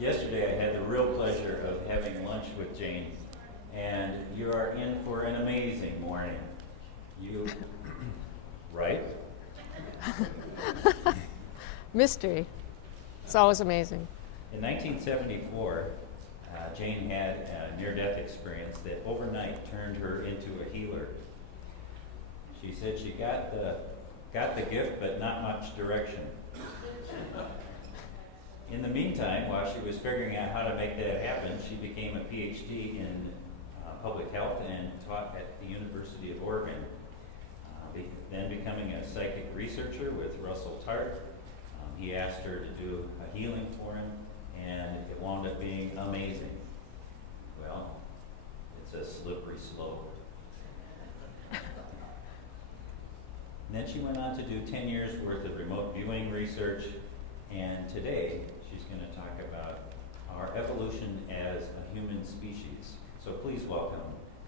Yesterday I had the real pleasure of having lunch with Jane, and you are in for an amazing morning. You, right? Mystery. It's always amazing. In 1974, Jane had a near-death experience that overnight turned her into a healer. She said she got the gift, but not much direction. In the meantime, while she was figuring out how to make that happen, she became a PhD in public health and taught at the University of Oregon. Then becoming a psychic researcher with Russell Tartt. He asked her to do a healing for him, and it wound up being amazing. Well, it's a slippery slope. And then she went on to do 10 years worth of remote viewing research, and today she's going to talk about our evolution as a human species. So please welcome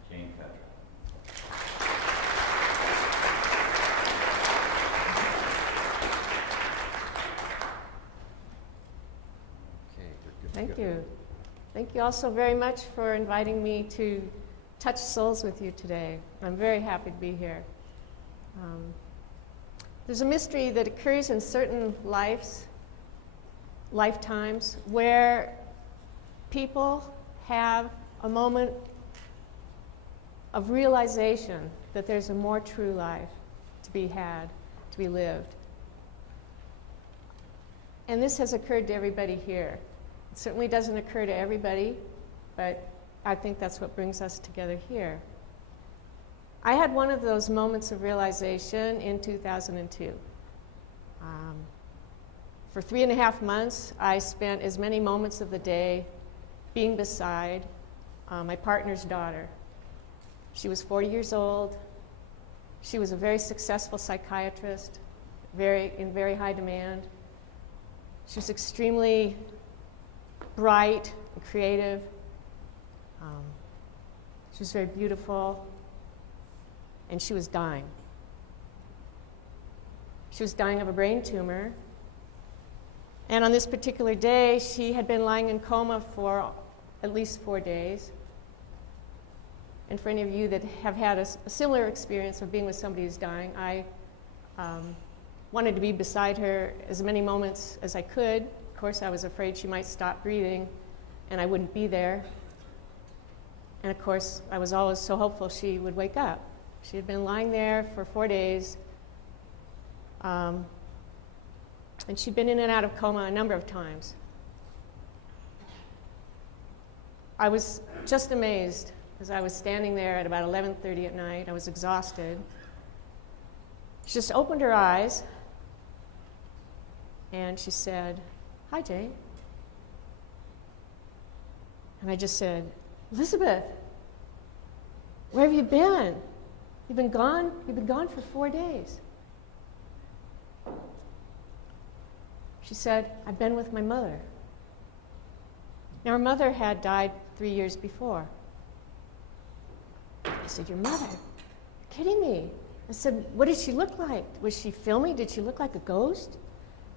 Jane Katra. Thank you. Thank you also very much for inviting me to touch souls with you today. I'm very happy to be here. There's a mystery that occurs in certain lifetimes, where people have a moment of realization that there's a more true life to be had, to be lived. And this has occurred to everybody here. It certainly doesn't occur to everybody, but I think that's what brings us together here. I had one of those moments of realization in 2002. For 3.5 months, I spent as many moments of the day being beside my partner's daughter. She was 40 years old. She was a very successful psychiatrist, in very high demand. She was extremely bright and creative. She was very beautiful, and she was dying. She was dying of a brain tumor, and on this particular day, she had been lying in coma for at least 4 days. And for any of you that have had a similar experience of being with somebody who's dying, I wanted to be beside her as many moments as I could. Of course, I was afraid she might stop breathing and I wouldn't be there. And of course, I was always so hopeful she would wake up. She had been lying there for 4 days, and she'd been in and out of coma a number of times. I was just amazed as I was standing there at about 11:30 at night. I was exhausted. She just opened her eyes, and she said, "Hi, Jane." And I just said, "Elizabeth, where have you been? You've been gone for 4 days." She said, "I've been with my mother." Now, her mother had died 3 years before. I said, "Your mother? You're kidding me." I said, "What did she look like? Was she filmy? Did she look like a ghost?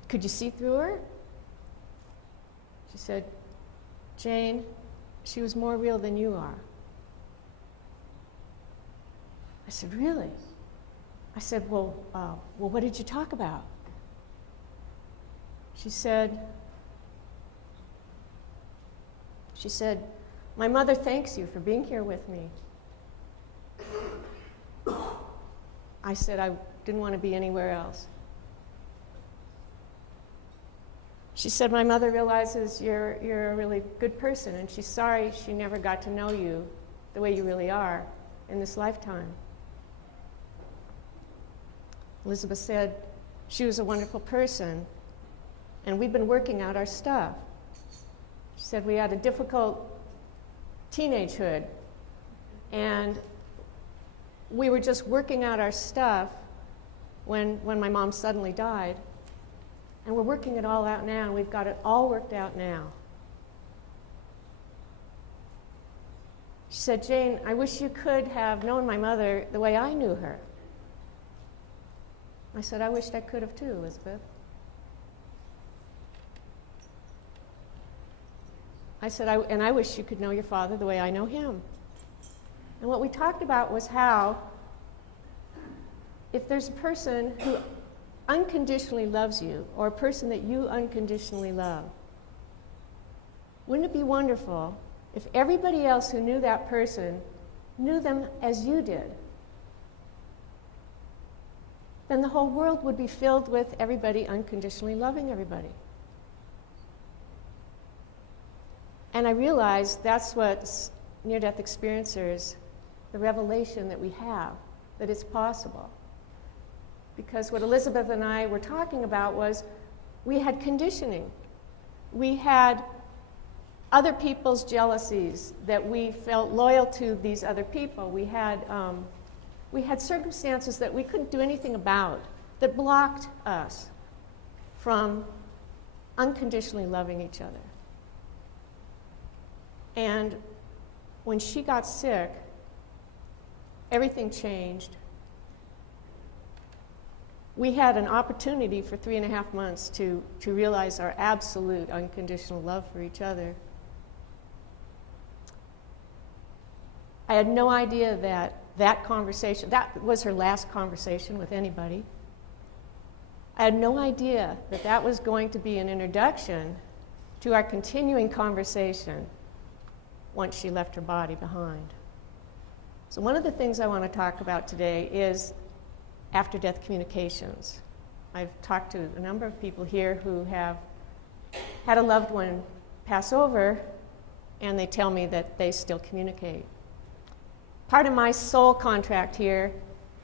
Could you see through her?" She said, "Jane, she was more real than you are." I said, "Really?" I said, well, what did you talk about?" She said, "My mother thanks you for being here with me." I said I didn't want to be anywhere else. She said, "My mother realizes you're a really good person, and she's sorry she never got to know you the way you really are in this lifetime." Elizabeth said she was a wonderful person, and we've been working out our stuff. She said we had a difficult teenagehood, and we were just working out our stuff when my mom suddenly died. And we're working it all out now, and we've got it all worked out now. She said, "Jane, I wish you could have known my mother the way I knew her." I said, "I wished I could have too, Elizabeth." I said, and I wish you could know your father the way I know him. And what we talked about was how if there's a person who unconditionally loves you, or a person that you unconditionally love, wouldn't it be wonderful if everybody else who knew that person knew them as you did? Then the whole world would be filled with everybody unconditionally loving everybody. And I realized that's what near-death experiencers, the revelation that we have, that it's possible. Because what Elizabeth and I were talking about was we had conditioning. We had other people's jealousies, that we felt loyal to these other people. We had circumstances that we couldn't do anything about that blocked us from unconditionally loving each other. And when she got sick, everything changed. We had an opportunity for 3.5 months to realize our absolute unconditional love for each other. I had no idea that conversation, that was her last conversation with anybody. I had no idea that was going to be an introduction to our continuing conversation once she left her body behind. So one of the things I want to talk about today is after-death communications. I've talked to a number of people here who have had a loved one pass over, and they tell me that they still communicate. Part of my soul contract here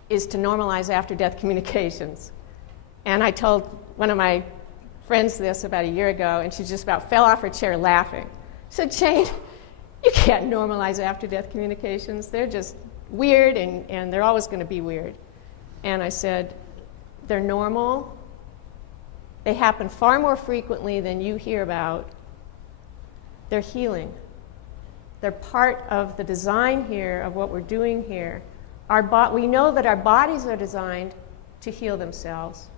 is to normalize after-death communications. And I told one of my friends this about a year ago, and she just about fell off her chair laughing. She said, Jane, you can't normalize after-death communications. They're just weird, and they're always going to be weird. And I said, they're normal. They happen far more frequently than you hear about. They're healing. They're part of the design here of what we're doing here. We know that our bodies are designed to heal themselves.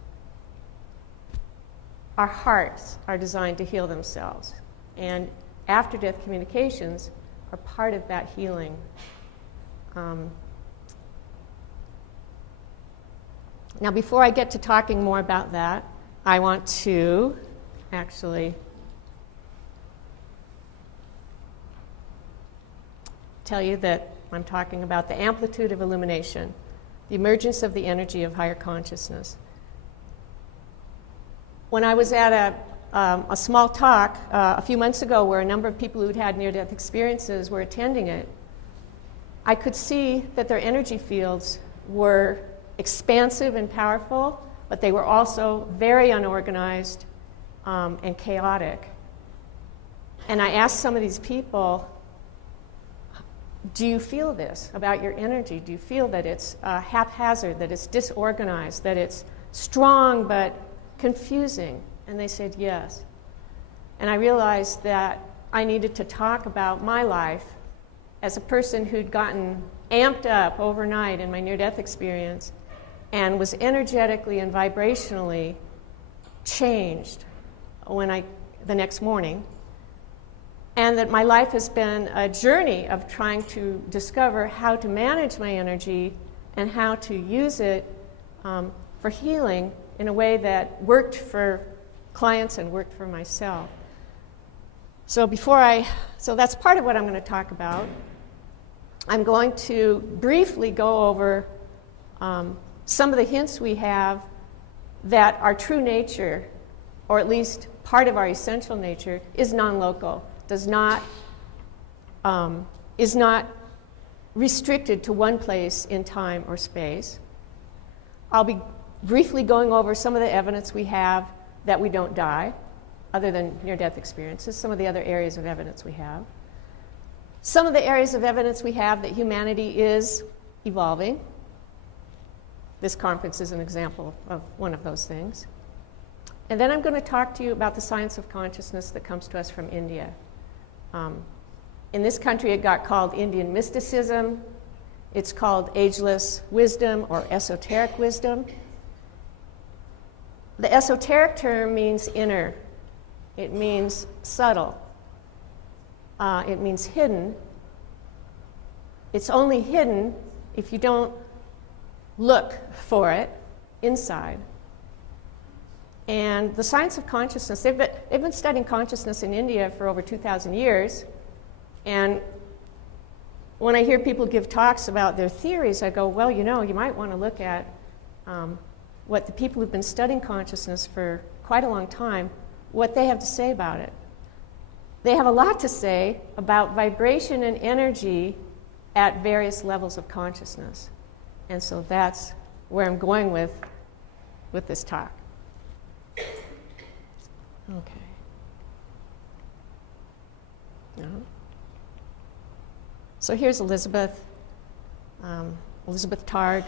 Our hearts are designed to heal themselves. And after-death communications are part of that healing. Now, before I get to talking more about that, I want to actually tell you that I'm talking about the amplitude of illumination, the emergence of the energy of higher consciousness. When I was at a small talk a few months ago where a number of people who'd had near-death experiences were attending it, I could see that their energy fields were expansive and powerful, but they were also very unorganized and chaotic. And I asked some of these people, do you feel this about your energy? Do you feel that it's haphazard, that it's disorganized, that it's strong but confusing? And they said yes. And I realized that I needed to talk about my life as a person who'd gotten amped up overnight in my near-death experience and was energetically and vibrationally changed the next morning. And that my life has been a journey of trying to discover how to manage my energy and how to use it for healing in a way that worked for clients and worked for myself. So that's part of what I'm going to talk about. I'm going to briefly go over some of the hints we have that our true nature, or at least part of our essential nature, is non-local. Is not restricted to one place in time or space. I'll be briefly going over some of the evidence we have that we don't die, other than near-death experiences, some of the other areas of evidence we have. Some of the areas of evidence we have that humanity is evolving. This conference is an example of one of those things. And then I'm going to talk to you about the science of consciousness that comes to us from India. In this country, it got called Indian mysticism. It's called ageless wisdom or esoteric wisdom. The esoteric term means inner. It means subtle. it means hidden. It's only hidden if you don't look for it inside. And the science of consciousness, they've been studying consciousness in India for over 2,000 years. And when I hear people give talks about their theories, I go, well, you know, you might want to look at what the people who've been studying consciousness for quite a long time, what they have to say about it. They have a lot to say about vibration and energy at various levels of consciousness. And so that's where I'm going with this talk. Okay. No. So here's Elizabeth Targ,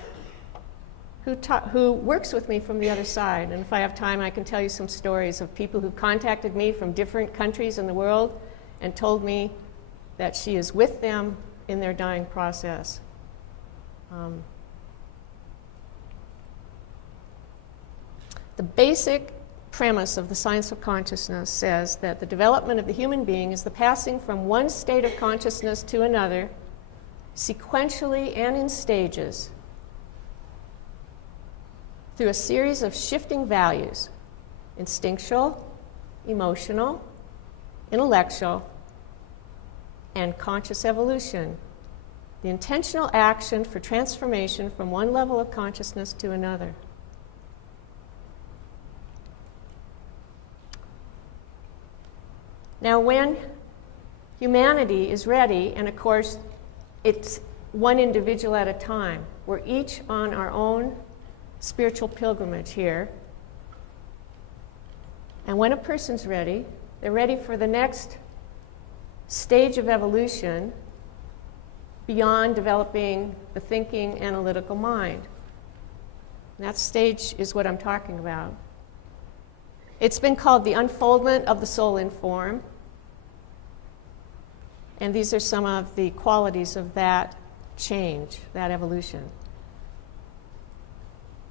who works with me from the other side. And if I have time, I can tell you some stories of people who contacted me from different countries in the world and told me that she is with them in their dying process. The basic premise of the science of consciousness says that the development of the human being is the passing from one state of consciousness to another, sequentially and in stages, through a series of shifting values: instinctual, emotional, intellectual, and conscious evolution. The intentional action for transformation from one level of consciousness to another. Now, when humanity is ready, and of course, it's one individual at a time, we're each on our own spiritual pilgrimage here. And when a person's ready, they're ready for the next stage of evolution beyond developing the thinking, analytical mind. And that stage is what I'm talking about. It's been called the unfoldment of the soul in form. And these are some of the qualities of that change, that evolution.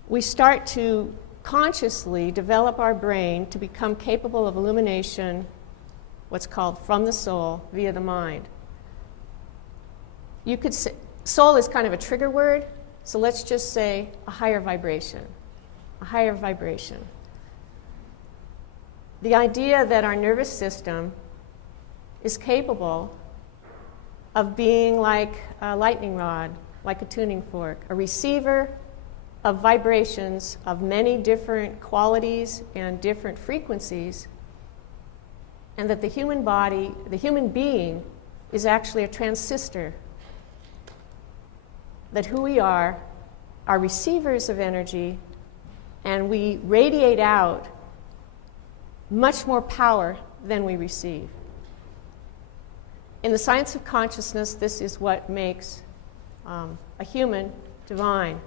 We start to consciously develop our brain to become capable of illumination, what's called from the soul via the mind. You could say, soul is kind of a trigger word, so let's just say a higher vibration. A higher vibration. The idea that our nervous system is capable of being like a lightning rod, like a tuning fork, a receiver of vibrations of many different qualities and different frequencies, and that the human body, the human being, is actually a transistor. That who we are receivers of energy, and we radiate out much more power than we receive. In the science of consciousness, this is what makes a human divine.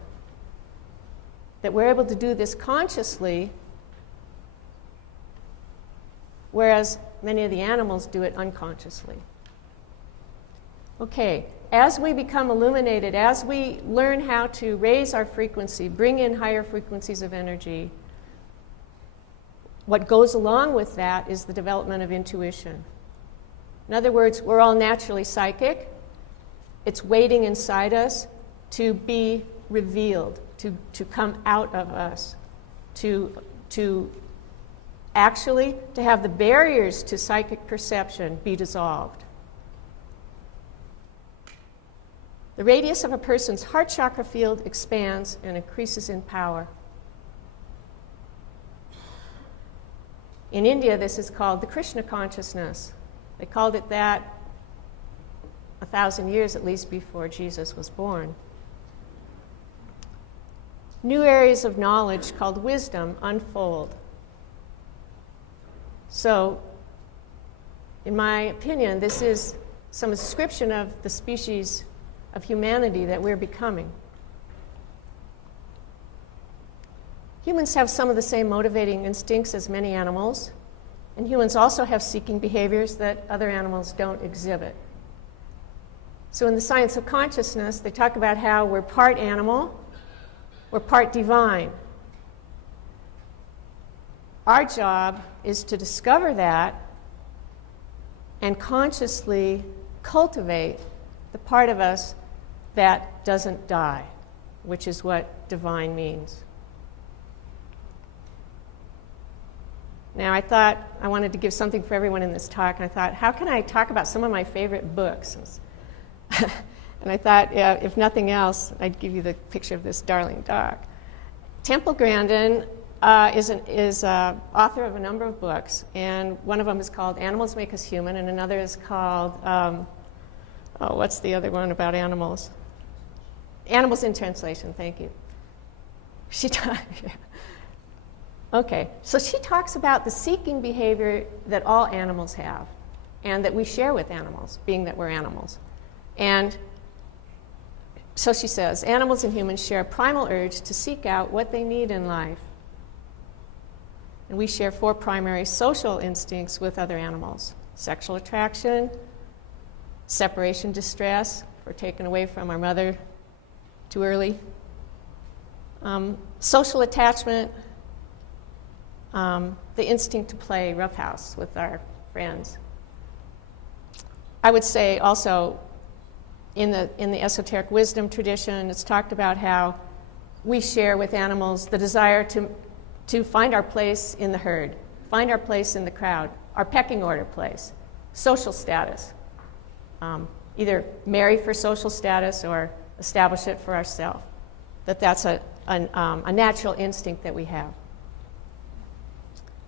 That we're able to do this consciously, whereas many of the animals do it unconsciously. Okay, as we become illuminated, as we learn how to raise our frequency, bring in higher frequencies of energy, what goes along with that is the development of intuition. In other words, we're all naturally psychic. It's waiting inside us to be revealed, to come out of us, to have the barriers to psychic perception be dissolved. The radius of a person's heart chakra field expands and increases in power. In India, this is called the Krishna Consciousness. They called it that 1,000 years at least before Jesus was born. New areas of knowledge called wisdom unfold. So, in my opinion, this is some description of the species of humanity that we're becoming. Humans have some of the same motivating instincts as many animals, and humans also have seeking behaviors that other animals don't exhibit. So in the science of consciousness, they talk about how we're part animal, we're part divine. Our job is to discover that and consciously cultivate the part of us that doesn't die, which is what divine means. Now, I thought I wanted to give something for everyone in this talk, and I thought, how can I talk about some of my favorite books? And I thought, if nothing else, I'd give you the picture of this darling dog. Temple Grandin is author of a number of books, and one of them is called Animals Make Us Human, and another is called, what's the other one about animals? Animals in Translation, thank you. Okay, so she talks about the seeking behavior that all animals have and that we share with animals, being that we're animals. And so she says, animals and humans share a primal urge to seek out what they need in life. And we share 4 primary social instincts with other animals: sexual attraction, separation distress, we're taken away from our mother too early, social attachment, the instinct to play roughhouse with our friends. I would say also in the esoteric wisdom tradition, it's talked about how we share with animals the desire to find our place in the herd, find our place in the crowd, our pecking order place, social status. Either marry for social status or establish it for ourselves. That's a natural instinct that we have.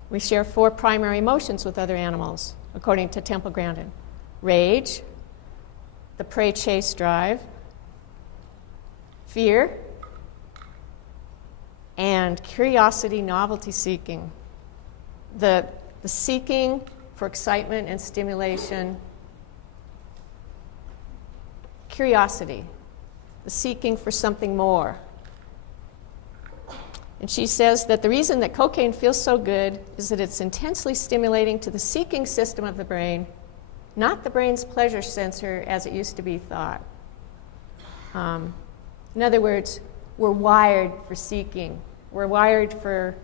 We share 4 primary emotions with other animals, according to Temple Grandin: rage, the prey-chase drive, fear, and curiosity, novelty seeking. The seeking for excitement and stimulation, curiosity, the seeking for something more. And she says that the reason that cocaine feels so good is that it's intensely stimulating to the seeking system of the brain, not the brain's pleasure sensor as it used to be thought. In other words, we're wired for seeking. We're wired for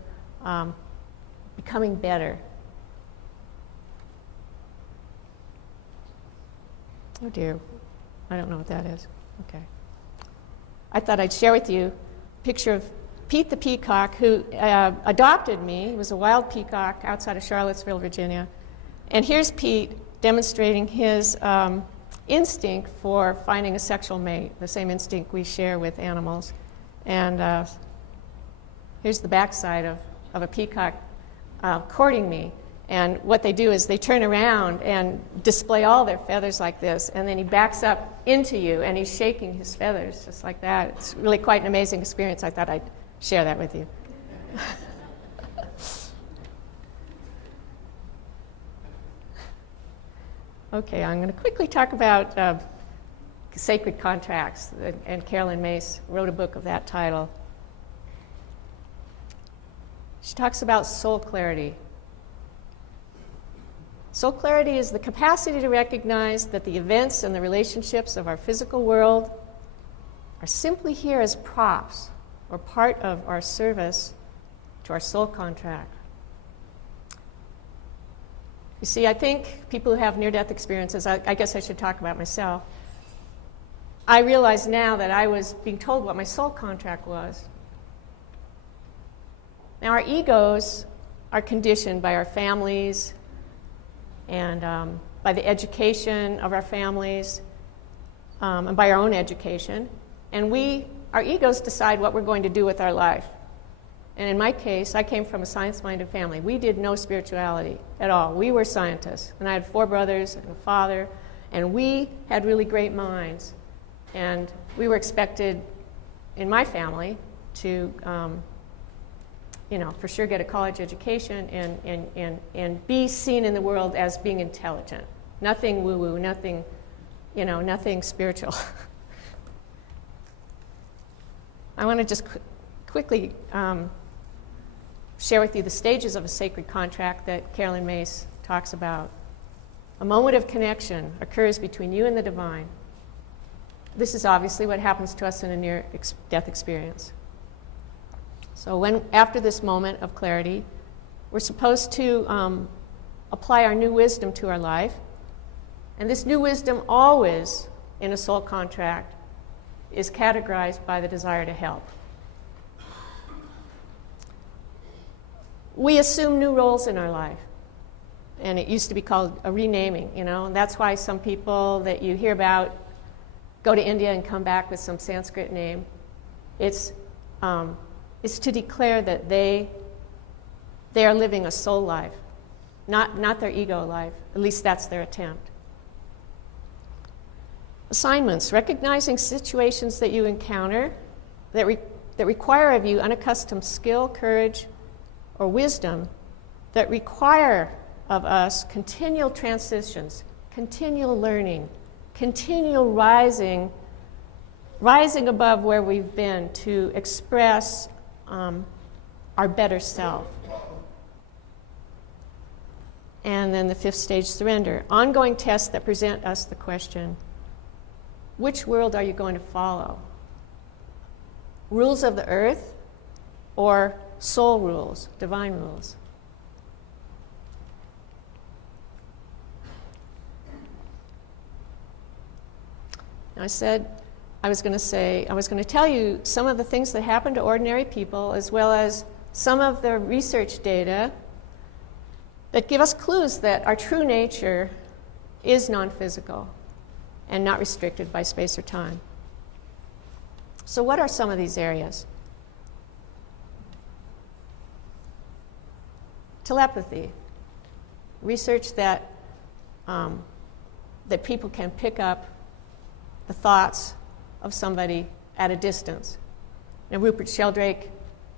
becoming better. Oh dear, I don't know what that is. Okay. I thought I'd share with you a picture of Pete the peacock, who adopted me. He was a wild peacock outside of Charlottesville, Virginia. And here's Pete demonstrating his instinct for finding a sexual mate, the same instinct we share with animals. And here's the backside of a peacock courting me. And what they do is they turn around and display all their feathers like this, and then he backs up into you, and he's shaking his feathers just like that. It's really quite an amazing experience. I thought I'd share that with you. Okay, I'm going to quickly talk about sacred contracts, and Carolyn Mace wrote a book of that title. She talks about soul clarity. Soul clarity is the capacity to recognize that the events and the relationships of our physical world are simply here as props or part of our service to our soul contract. You see, I think people who have near-death experiences, I guess I should talk about myself. I realize now that I was being told what my soul contract was. Now, our egos are conditioned by our families and by the education of our families and by our own education. And our egos decide what we're going to do with our life. And in my case, I came from a science-minded family. We did no spirituality at all. We were scientists. And I had 4 brothers and a father, and we had really great minds. And we were expected, in my family, to for sure get a college education and be seen in the world as being intelligent. Nothing woo-woo, nothing spiritual. I want to just quickly share with you the stages of a sacred contract that Carolyn Mace talks about. A moment of connection occurs between you and the divine. This is obviously what happens to us in a near-death experience. So after this moment of clarity, we're supposed to apply our new wisdom to our life And this new wisdom always, in a soul contract, is categorized by the desire to help. We assume new roles in our life. And it used to be called a renaming, and that's why some people that you hear about go to India and come back with some Sanskrit name. It's to declare that they are living a soul life, not their ego life. At least that's their attempt. Assignments, recognizing situations that you encounter that require of you unaccustomed skill, courage, or wisdom, that require of us continual transitions, continual learning, continual rising above where we've been to express our better self. And then the fifth stage, surrender. Ongoing tests that present us the question, which world are you going to follow? Rules of the earth or soul rules, divine rules? I said I was going to tell you some of the things that happen to ordinary people, as well as some of the research data that give us clues that our true nature is non-physical and not restricted by space or time. So what are some of these areas? Telepathy, research that people can pick up the thoughts of somebody at a distance. Now, Rupert Sheldrake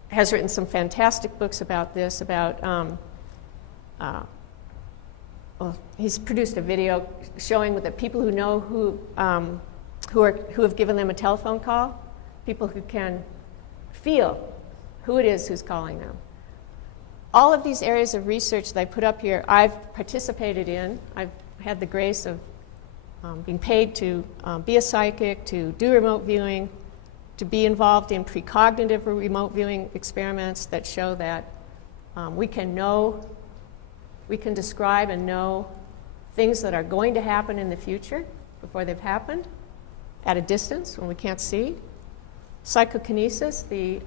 has written some fantastic books about this, he's produced a video showing that people who know who have given them a telephone call, people who can feel who it is who's calling them. All of these areas of research that I put up here, I've participated in. I've had the grace of being paid to be a psychic, to do remote viewing, to be involved in precognitive remote viewing experiments that show that we can describe and know things that are going to happen in the future before they've happened at a distance when we can't see. Psychokinesis, the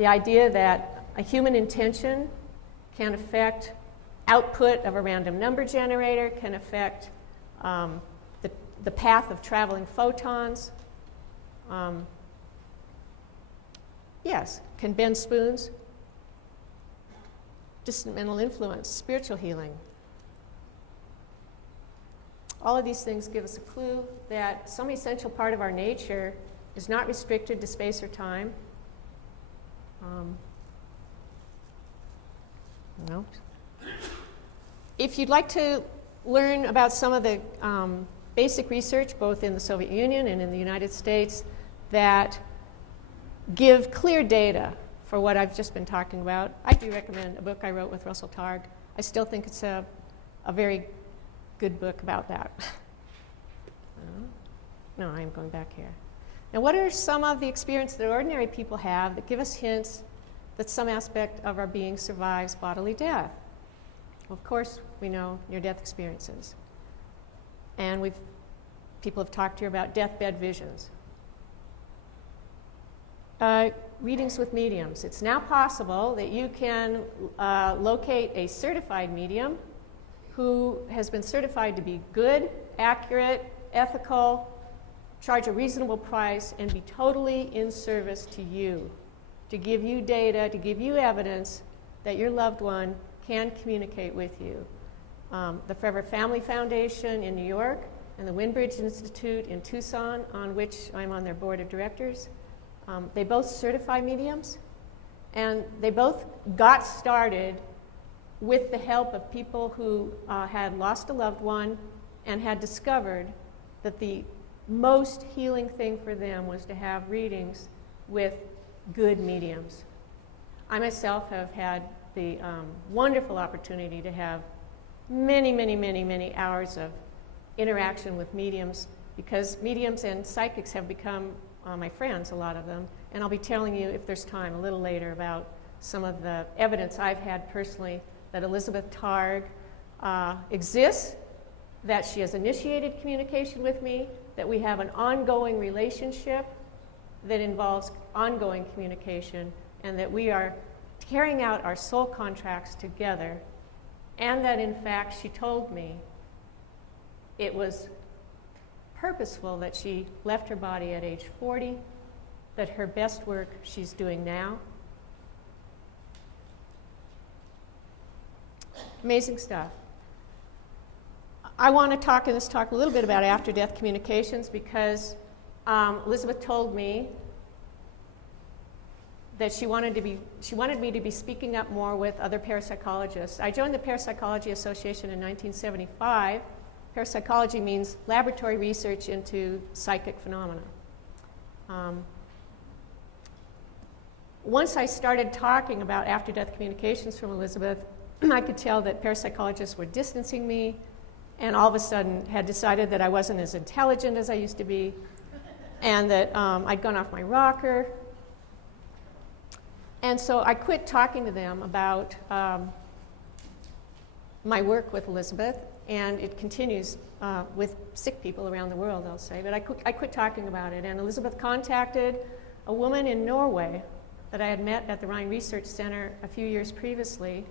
idea that a human intention can affect output of a random number generator, can affect the path of traveling photons. Yes, can bend spoons. Distant mental influence, spiritual healing. All of these things give us a clue that some essential part of our nature is not restricted to space or time. No. If you'd like to learn about some of the basic research, both in the Soviet Union and in the United States, that give clear data for what I've just been talking about, I do recommend a book I wrote with Russell Targ. I still think it's a very good book about that. No, I'm going back here. Now, what are some of the experiences that ordinary people have that give us hints that some aspect of our being survives bodily death? Well, of course, we know near-death experiences. And people have talked to you about deathbed visions. Readings with mediums. It's now possible that you can locate a certified medium who has been certified to be good, accurate, ethical, charge a reasonable price, and be totally in service to you, to give you data, to give you evidence that your loved one can communicate with you. The Forever Family Foundation in New York and the Windbridge Institute in Tucson, on which I'm on their board of directors, they both certify mediums, and they both got started with the help of people who had lost a loved one and had discovered that the most healing thing for them was to have readings with good mediums. I myself have had the wonderful opportunity to have many hours of interaction with mediums, because mediums and psychics have become my friends, a lot of them, and I'll be telling you, if there's time, a little later about some of the evidence I've had personally that Elizabeth Targ exists that she has initiated communication with me, that we have an ongoing relationship that involves ongoing communication, and that we are carrying out our soul contracts together, and that in fact she told me it was purposeful that she left her body at age 40, that her best work she's doing now. Amazing stuff. I want to talk in this talk a little bit about after-death communications because Elizabeth told me that she wanted me to be speaking up more with other parapsychologists. I joined the Parapsychology Association in 1975. Parapsychology means laboratory research into psychic phenomena. Once I started talking about after-death communications from Elizabeth, I could tell that parapsychologists were distancing me, and all of a sudden had decided that I wasn't as intelligent as I used to be, and that I'd gone off my rocker. And so I quit talking to them about my work with Elizabeth, and it continues with sick people around the world, I'll say. But I quit talking about it, and Elizabeth contacted a woman in Norway that I had met at the Rhine Research Center a few years previously.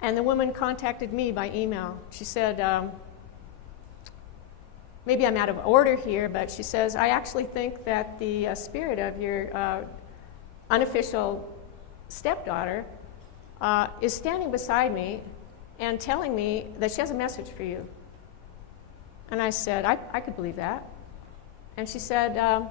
And the woman contacted me by email. She said, maybe I'm out of order here, but she says, I actually think that the spirit of your unofficial stepdaughter is standing beside me and telling me that she has a message for you. And I said, I could believe that. And she said,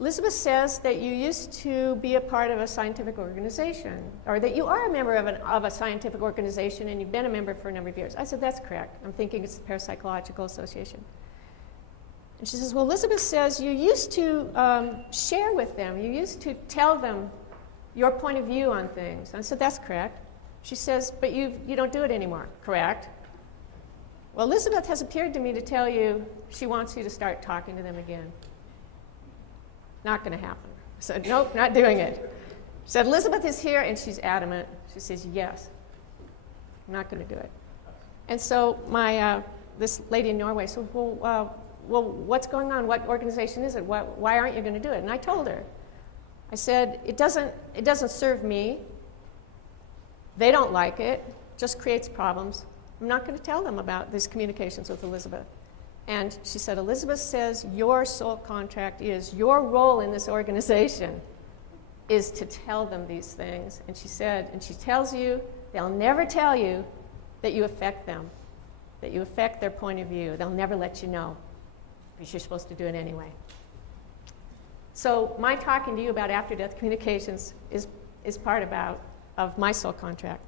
Elizabeth says that you used to be a part of a scientific organization, or that you are a member of a scientific organization and you've been a member for a number of years. I said, that's correct. I'm thinking it's the Parapsychological Association. And she says, well, Elizabeth says you used to share with them. You used to tell them your point of view on things. And I said, that's correct. She says, but you don't do it anymore. Correct. Well, Elizabeth has appeared to me to tell you she wants you to start talking to them again. Not going to happen. I said, nope, not doing it. She said, Elizabeth is here, and she's adamant. She says, yes, I'm not going to do it. And so this lady in Norway said, well, what's going on? What organization is it? Why aren't you going to do it? And I told her. I said, it doesn't serve me. They don't like it. Just creates problems. I'm not going to tell them about these communications with Elizabeth. And she said, Elizabeth says your soul contract is, your role in this organization is to tell them these things. And she said, and she tells you, they'll never tell you that you affect them, that you affect their point of view. They'll never let you know, because you're supposed to do it anyway. So my talking to you about after-death communications is part of my soul contract.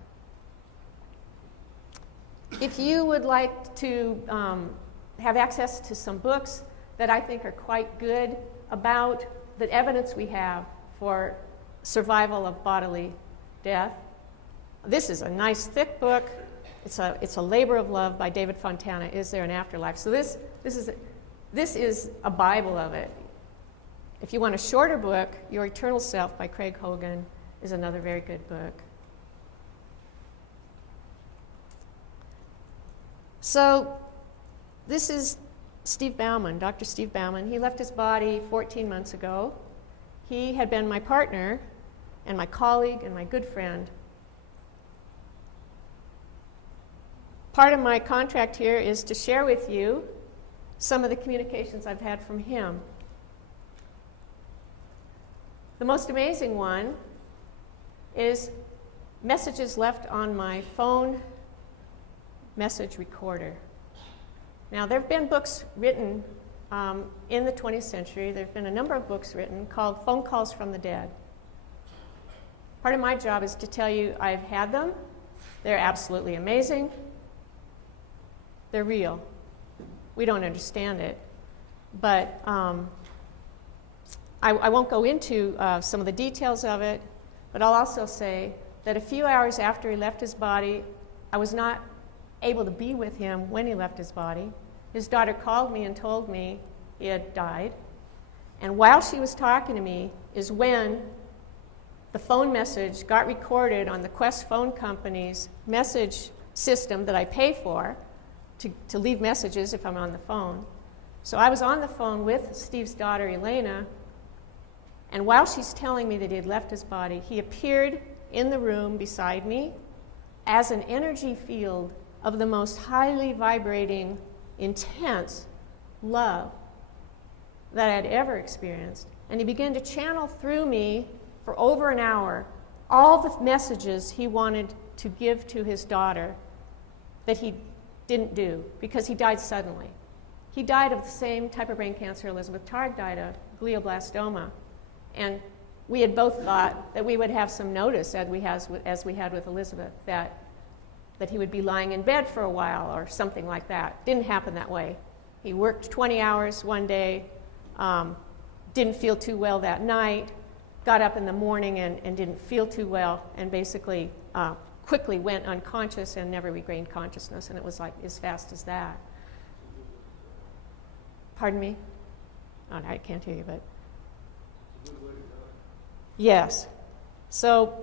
If you would like to have access to some books that I think are quite good about the evidence we have for survival of bodily death, this is a nice thick book. It's a labor of love by David Fontana, Is There an Afterlife? So this is a Bible of it. If you want a shorter book, Your Eternal Self by Craig Hogan is another very good book. So this is Steve Bauman, Dr. Steve Bauman. He left his body 14 months ago. He had been my partner and my colleague and my good friend. Part of my contract here is to share with you some of the communications I've had from him. The most amazing one is messages left on my phone message recorder. Now, there have been books written in the 20th century. There have been a number of books written called Phone Calls from the Dead. Part of my job is to tell you I've had them. They're absolutely amazing. They're real. We don't understand it. But I won't go into some of the details of it, but I'll also say that a few hours after he left his body, I was not able to be with him when he left his body. His daughter called me and told me he had died. And while she was talking to me is when the phone message got recorded on the Quest Phone Company's message system that I pay for, to leave messages if I'm on the phone. So I was on the phone with Steve's daughter, Elena, and while she's telling me that he had left his body, he appeared in the room beside me as an energy field of the most highly vibrating, intense love that I'd ever experienced. And he began to channel through me for over an hour all the messages he wanted to give to his daughter that he didn't do because he died suddenly. He died of the same type of brain cancer Elizabeth Targ died of, glioblastoma. And we had both thought that we would have some notice, as we had with Elizabeth, that he would be lying in bed for a while or something like that. Didn't happen that way. He worked 20 hours one day, didn't feel too well that night, got up in the morning and didn't feel too well, and basically quickly went unconscious and never regained consciousness, and it was like as fast as that. Pardon me? Oh, I can't hear you, but... Yes. So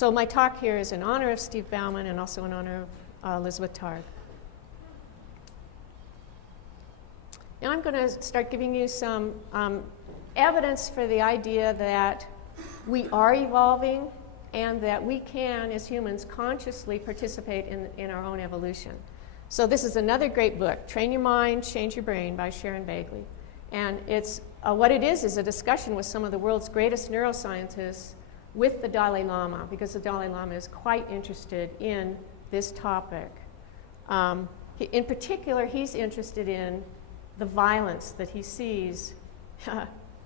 my talk here is in honor of Steve Bauman and also in honor of Elizabeth Targ. Now I'm going to start giving you some evidence for the idea that we are evolving and that we can, as humans, consciously participate in our own evolution. So this is another great book, Train Your Mind, Change Your Brain by Sharon Begley. And it's what it is a discussion with some of the world's greatest neuroscientists with the Dalai Lama, because the Dalai Lama is quite interested in this topic. In particular, he's interested in the violence that he sees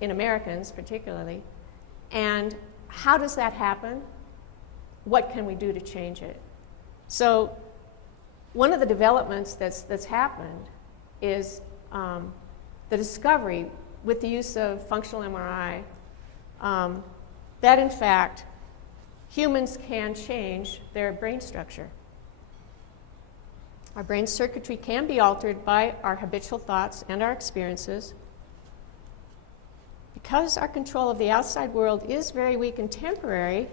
in Americans particularly, and how does that happen? What can we do to change it? So one of the developments that's happened is the discovery with the use of functional MRI that in fact humans can change their brain structure. Our brain circuitry can be altered by our habitual thoughts and our experiences. Because our control of the outside world is very weak and temporary,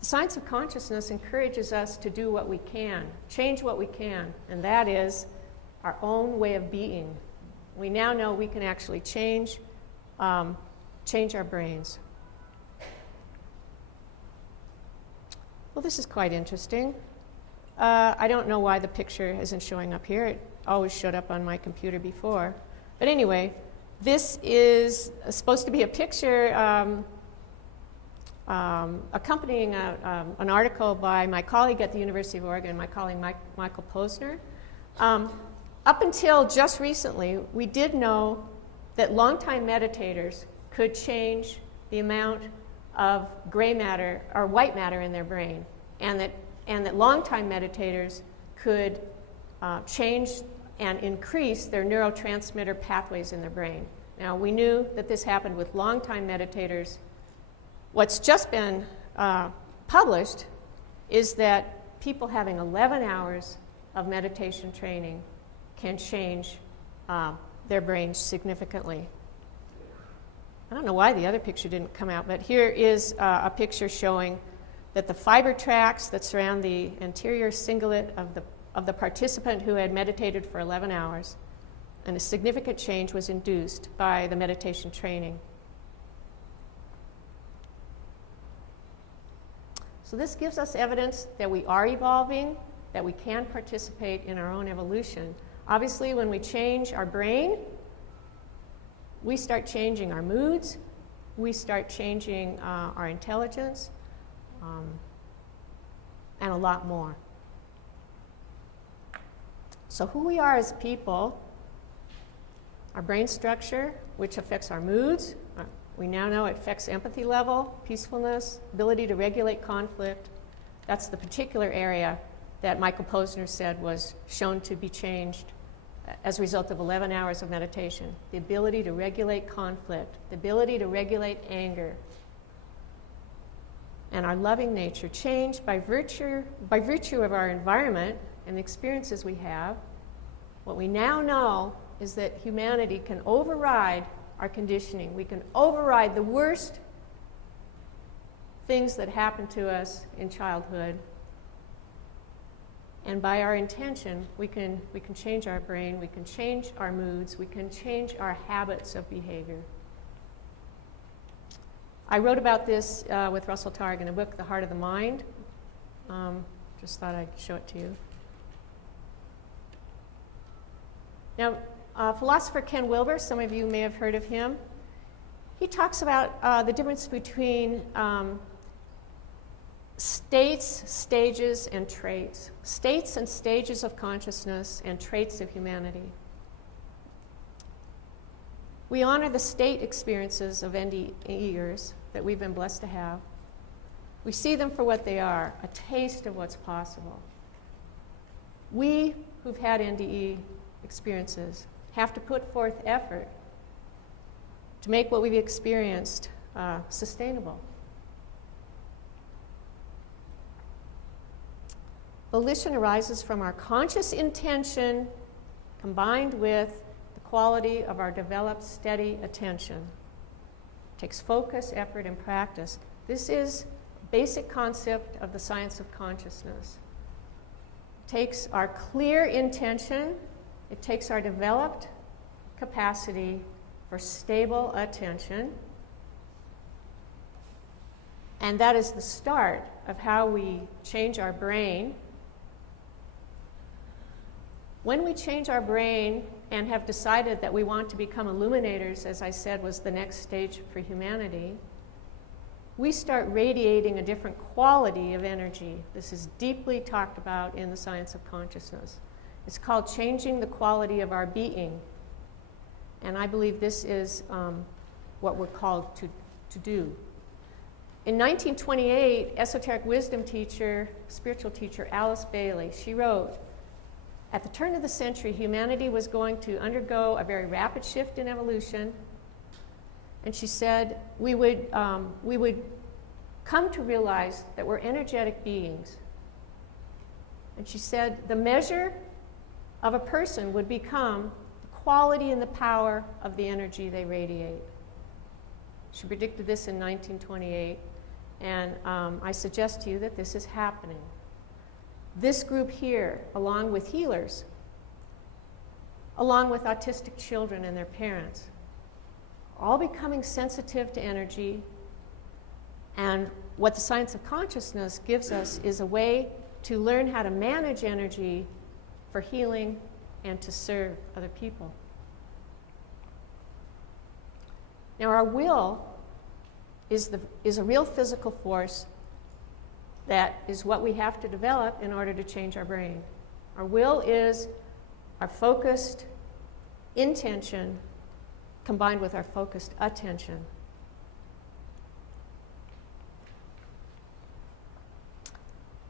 the science of consciousness encourages us to do what we can, change what we can, and that is our own way of being. We now know we can actually change our brains. Well, this is quite interesting. I don't know why the picture isn't showing up here. It always showed up on my computer before. But anyway, this is supposed to be a picture accompanying an article by my colleague at the University of Oregon, my colleague Michael Posner. Up until just recently, we did know that long-time meditators could change the amount of gray matter or white matter in their brain, and that long-time meditators could change and increase their neurotransmitter pathways in their brain. Now, we knew that this happened with long-time meditators. What's just been published is that people having 11 hours of meditation training can change their brains significantly. I don't know why the other picture didn't come out, but here is a picture showing that the fiber tracts that surround the anterior cingulate of the participant who had meditated for 11 hours, and a significant change was induced by the meditation training. So this gives us evidence that we are evolving, that we can participate in our own evolution. Obviously, when we change our brain, we start changing our moods, we start changing our intelligence, and a lot more. So who we are as people, our brain structure, which affects our moods, we now know it affects empathy level, peacefulness, ability to regulate conflict. That's the particular area that Michael Posner said was shown to be changed as a result of 11 hours of meditation. The ability to regulate conflict, the ability to regulate anger, and our loving nature changed by virtue of our environment and the experiences we have. What we now know is that humanity can override our conditioning. We can override the worst things that happen to us in childhood And by our intention, we can change our brain, we can change our moods, we can change our habits of behavior. I wrote about this with Russell Targ in a book, The Heart of the Mind. Just thought I'd show it to you. Now, philosopher Ken Wilber, some of you may have heard of him. He talks about the difference between states, stages, and traits. States and stages of consciousness and traits of humanity. We honor the state experiences of NDEers that we've been blessed to have. We see them for what they are, a taste of what's possible. We who've had NDE experiences have to put forth effort to make what we've experienced sustainable. Volition arises from our conscious intention combined with the quality of our developed steady attention. It takes focus, effort, and practice. This is a basic concept of the science of consciousness. It takes our clear intention, it takes our developed capacity for stable attention, and that is the start of how we change our brain. When we change our brain and have decided that we want to become illuminators, as I said was the next stage for humanity, we start radiating a different quality of energy. This is deeply talked about in the science of consciousness. It's called changing the quality of our being. And I believe this is what we're called to do. In 1928, esoteric wisdom teacher, spiritual teacher Alice Bailey, she wrote, at the turn of the century, humanity was going to undergo a very rapid shift in evolution. And she said, we would come to realize that we're energetic beings. And she said, the measure of a person would become the quality and the power of the energy they radiate. She predicted this in 1928, and I suggest to you that this is happening. This group here, along with healers, along with autistic children and their parents, are all becoming sensitive to energy, and what the science of consciousness gives us is a way to learn how to manage energy for healing and to serve other people. Now, our will is a real physical force that is what we have to develop in order to change our brain. Our will is our focused intention combined with our focused attention.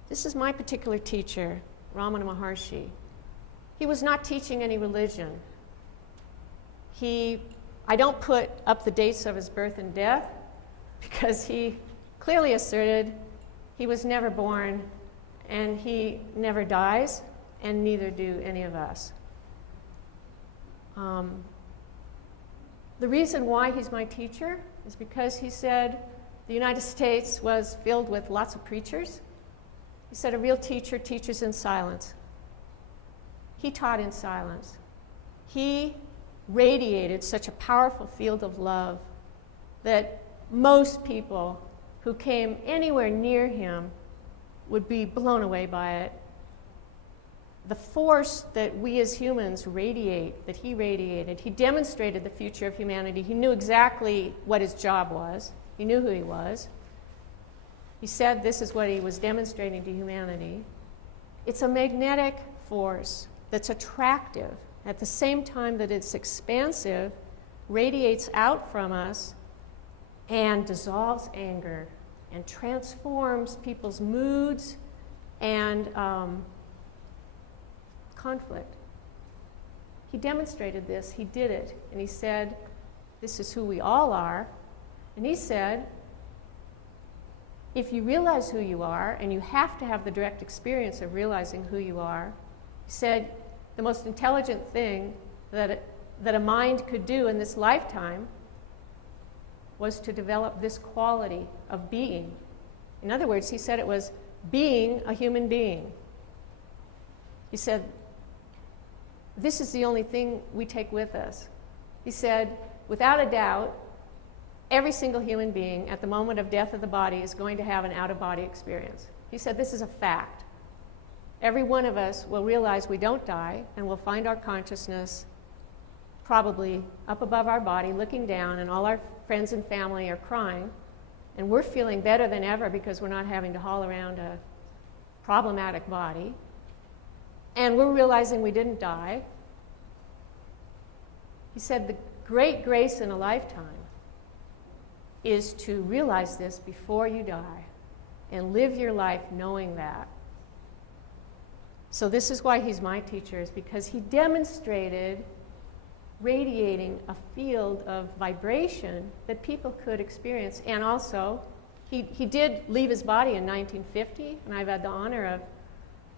This is my particular teacher, Ramana Maharshi. He was not teaching any religion. I don't put up the dates of his birth and death because he clearly asserted he was never born and he never dies, and neither do any of us. The reason why he's my teacher is because he said the United States was filled with lots of preachers. He said a real teacher teaches in silence. He taught in silence. He radiated such a powerful field of love that most people who came anywhere near him would be blown away by it. The force that we as humans radiate, that he radiated, he demonstrated the future of humanity. He knew exactly what his job was. He knew who he was. He said this is what he was demonstrating to humanity. It's a magnetic force that's attractive at the same time that it's expansive, radiates out from us, and dissolves anger and transforms people's moods and conflict. He demonstrated this, he did it, and he said, this is who we all are. And he said, if you realize who you are, and you have to have the direct experience of realizing who you are, he said, the most intelligent thing that a mind could do in this lifetime was to develop this quality of being. In other words, he said it was being a human being. He said, this is the only thing we take with us. He said, without a doubt, every single human being at the moment of death of the body is going to have an out-of-body experience. He said, this is a fact. Every one of us will realize we don't die, and we'll find our consciousness probably up above our body, looking down, and all our friends and family are crying, and we're feeling better than ever because we're not having to haul around a problematic body, and we're realizing we didn't die. He said the great grace in a lifetime is to realize this before you die and live your life knowing that. So this is why he's my teacher, is because he demonstrated radiating a field of vibration that people could experience. And also, he did leave his body in 1950, and I've had the honor of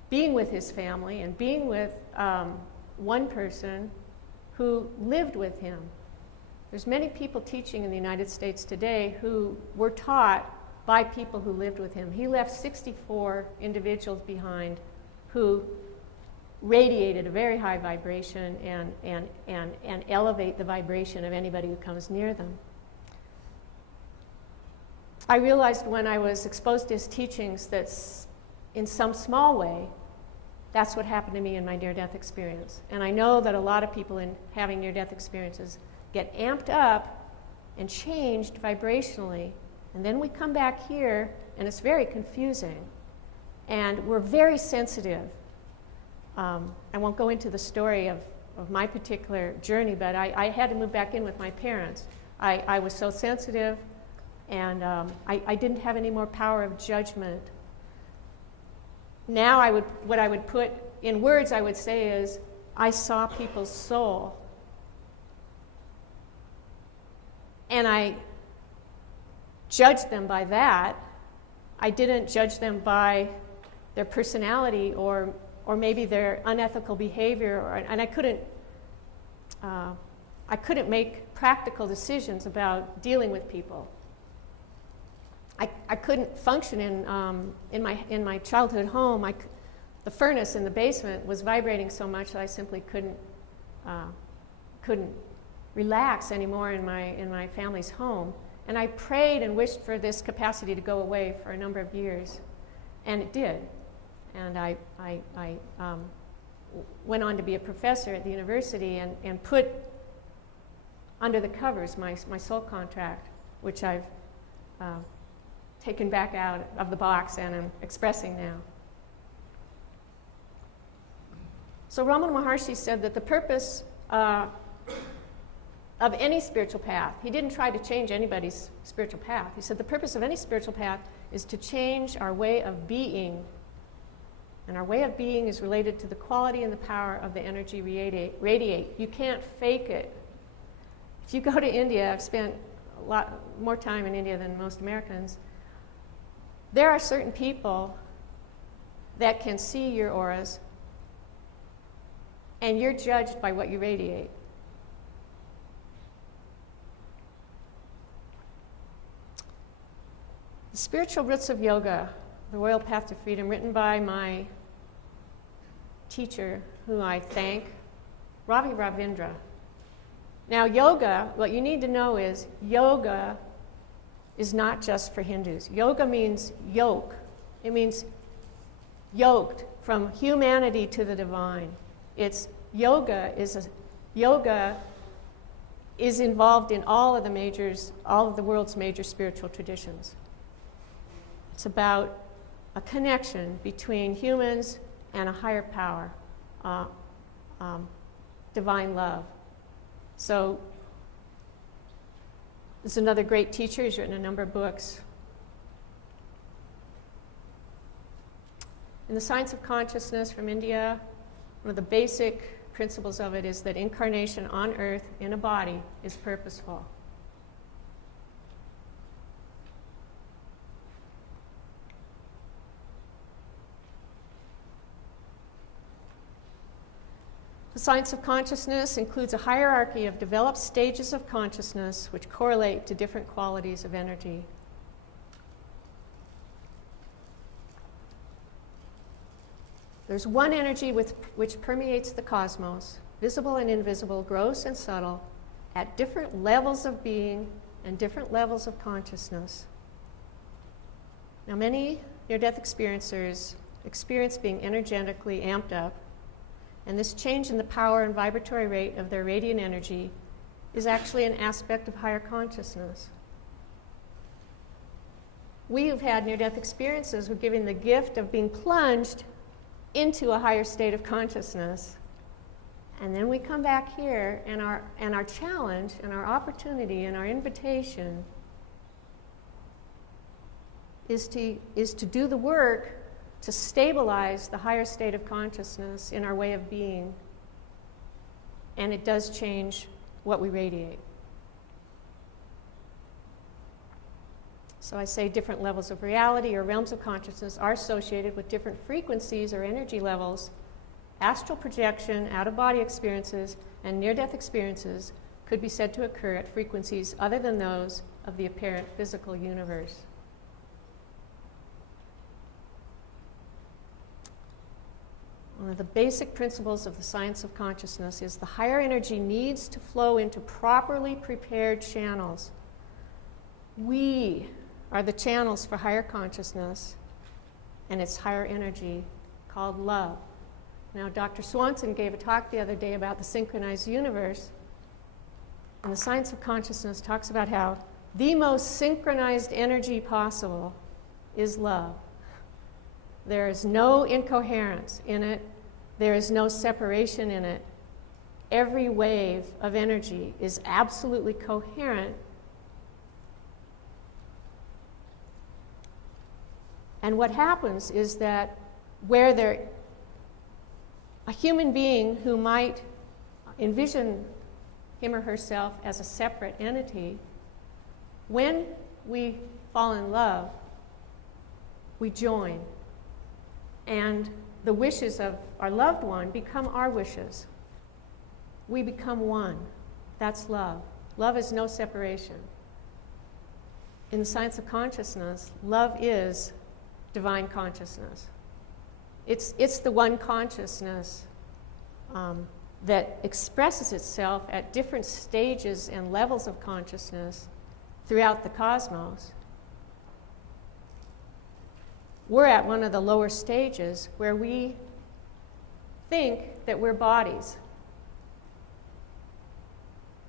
being with his family and being with one person who lived with him. There's many people teaching in the United States today who were taught by people who lived with him. He left 64 individuals behind who radiated a very high vibration and elevate the vibration of anybody who comes near them. I realized when I was exposed to his teachings that in some small way, that's what happened to me in my near-death experience. And I know that a lot of people in having near-death experiences get amped up and changed vibrationally, and then we come back here and it's very confusing. And we're very sensitive. I won't go into the story of my particular journey, but I had to move back in with my parents. I was so sensitive, and I didn't have any more power of judgment. Now what I would put in words, I would say is, I saw people's soul. And I judged them by that. I didn't judge them by their personality or maybe their unethical behavior, and I couldn't make practical decisions about dealing with people. I couldn't function in my childhood home. The furnace in the basement was vibrating so much that I simply couldn't relax anymore in my family's home. And I prayed and wished for this capacity to go away for a number of years, and it did. And I went on to be a professor at the university and put under the covers my soul contract, which I've taken back out of the box and am expressing now. So Ramana Maharshi said that the purpose of any spiritual path, he didn't try to change anybody's spiritual path. He said the purpose of any spiritual path is to change our way of being. And our way of being is related to the quality and the power of the energy radiate. You can't fake it. If you go to India, I've spent a lot more time in India than most Americans. There are certain people that can see your auras, and you're judged by what you radiate. The Spiritual Roots of Yoga, The Royal Path to Freedom, written by my teacher, who I thank, Ravi Ravindra. Now, yoga, what you need to know is yoga is not just for Hindus. Yoga means yoke. It means yoked from humanity to the divine. Yoga is involved in all of the world's major spiritual traditions. It's about a connection between humans and a higher power, divine love. So this is another great teacher. He's written a number of books. In the Science of Consciousness from India, one of the basic principles of it is that incarnation on earth in a body is purposeful. The science of consciousness includes a hierarchy of developed stages of consciousness which correlate to different qualities of energy. There's one energy which permeates the cosmos, visible and invisible, gross and subtle, at different levels of being and different levels of consciousness. Now, many near-death experiencers experience being energetically amped up, and this change in the power and vibratory rate of their radiant energy is actually an aspect of higher consciousness. We who've had near-death experiences were given the gift of being plunged into a higher state of consciousness. And then we come back here, and our challenge and our opportunity and our invitation is to do the work to stabilize the higher state of consciousness in our way of being. And it does change what we radiate. So I say different levels of reality or realms of consciousness are associated with different frequencies or energy levels. Astral projection, out-of-body experiences, and near-death experiences could be said to occur at frequencies other than those of the apparent physical universe. One of the basic principles of the science of consciousness is the higher energy needs to flow into properly prepared channels. We are the channels for higher consciousness and its higher energy called love. Now, Dr. Swanson gave a talk the other day about the synchronized universe, and the science of consciousness talks about how the most synchronized energy possible is love. There is no incoherence in it. There is no separation in it. Every wave of energy is absolutely coherent. And what happens is that where a human being who might envision him or herself as a separate entity, when we fall in love, we join. And the wishes of our loved one become our wishes. We become one. That's love. Love is no separation. In the science of consciousness, love is divine consciousness. It's the one consciousness that expresses itself at different stages and levels of consciousness throughout the cosmos. We're at one of the lower stages where we think that we're bodies.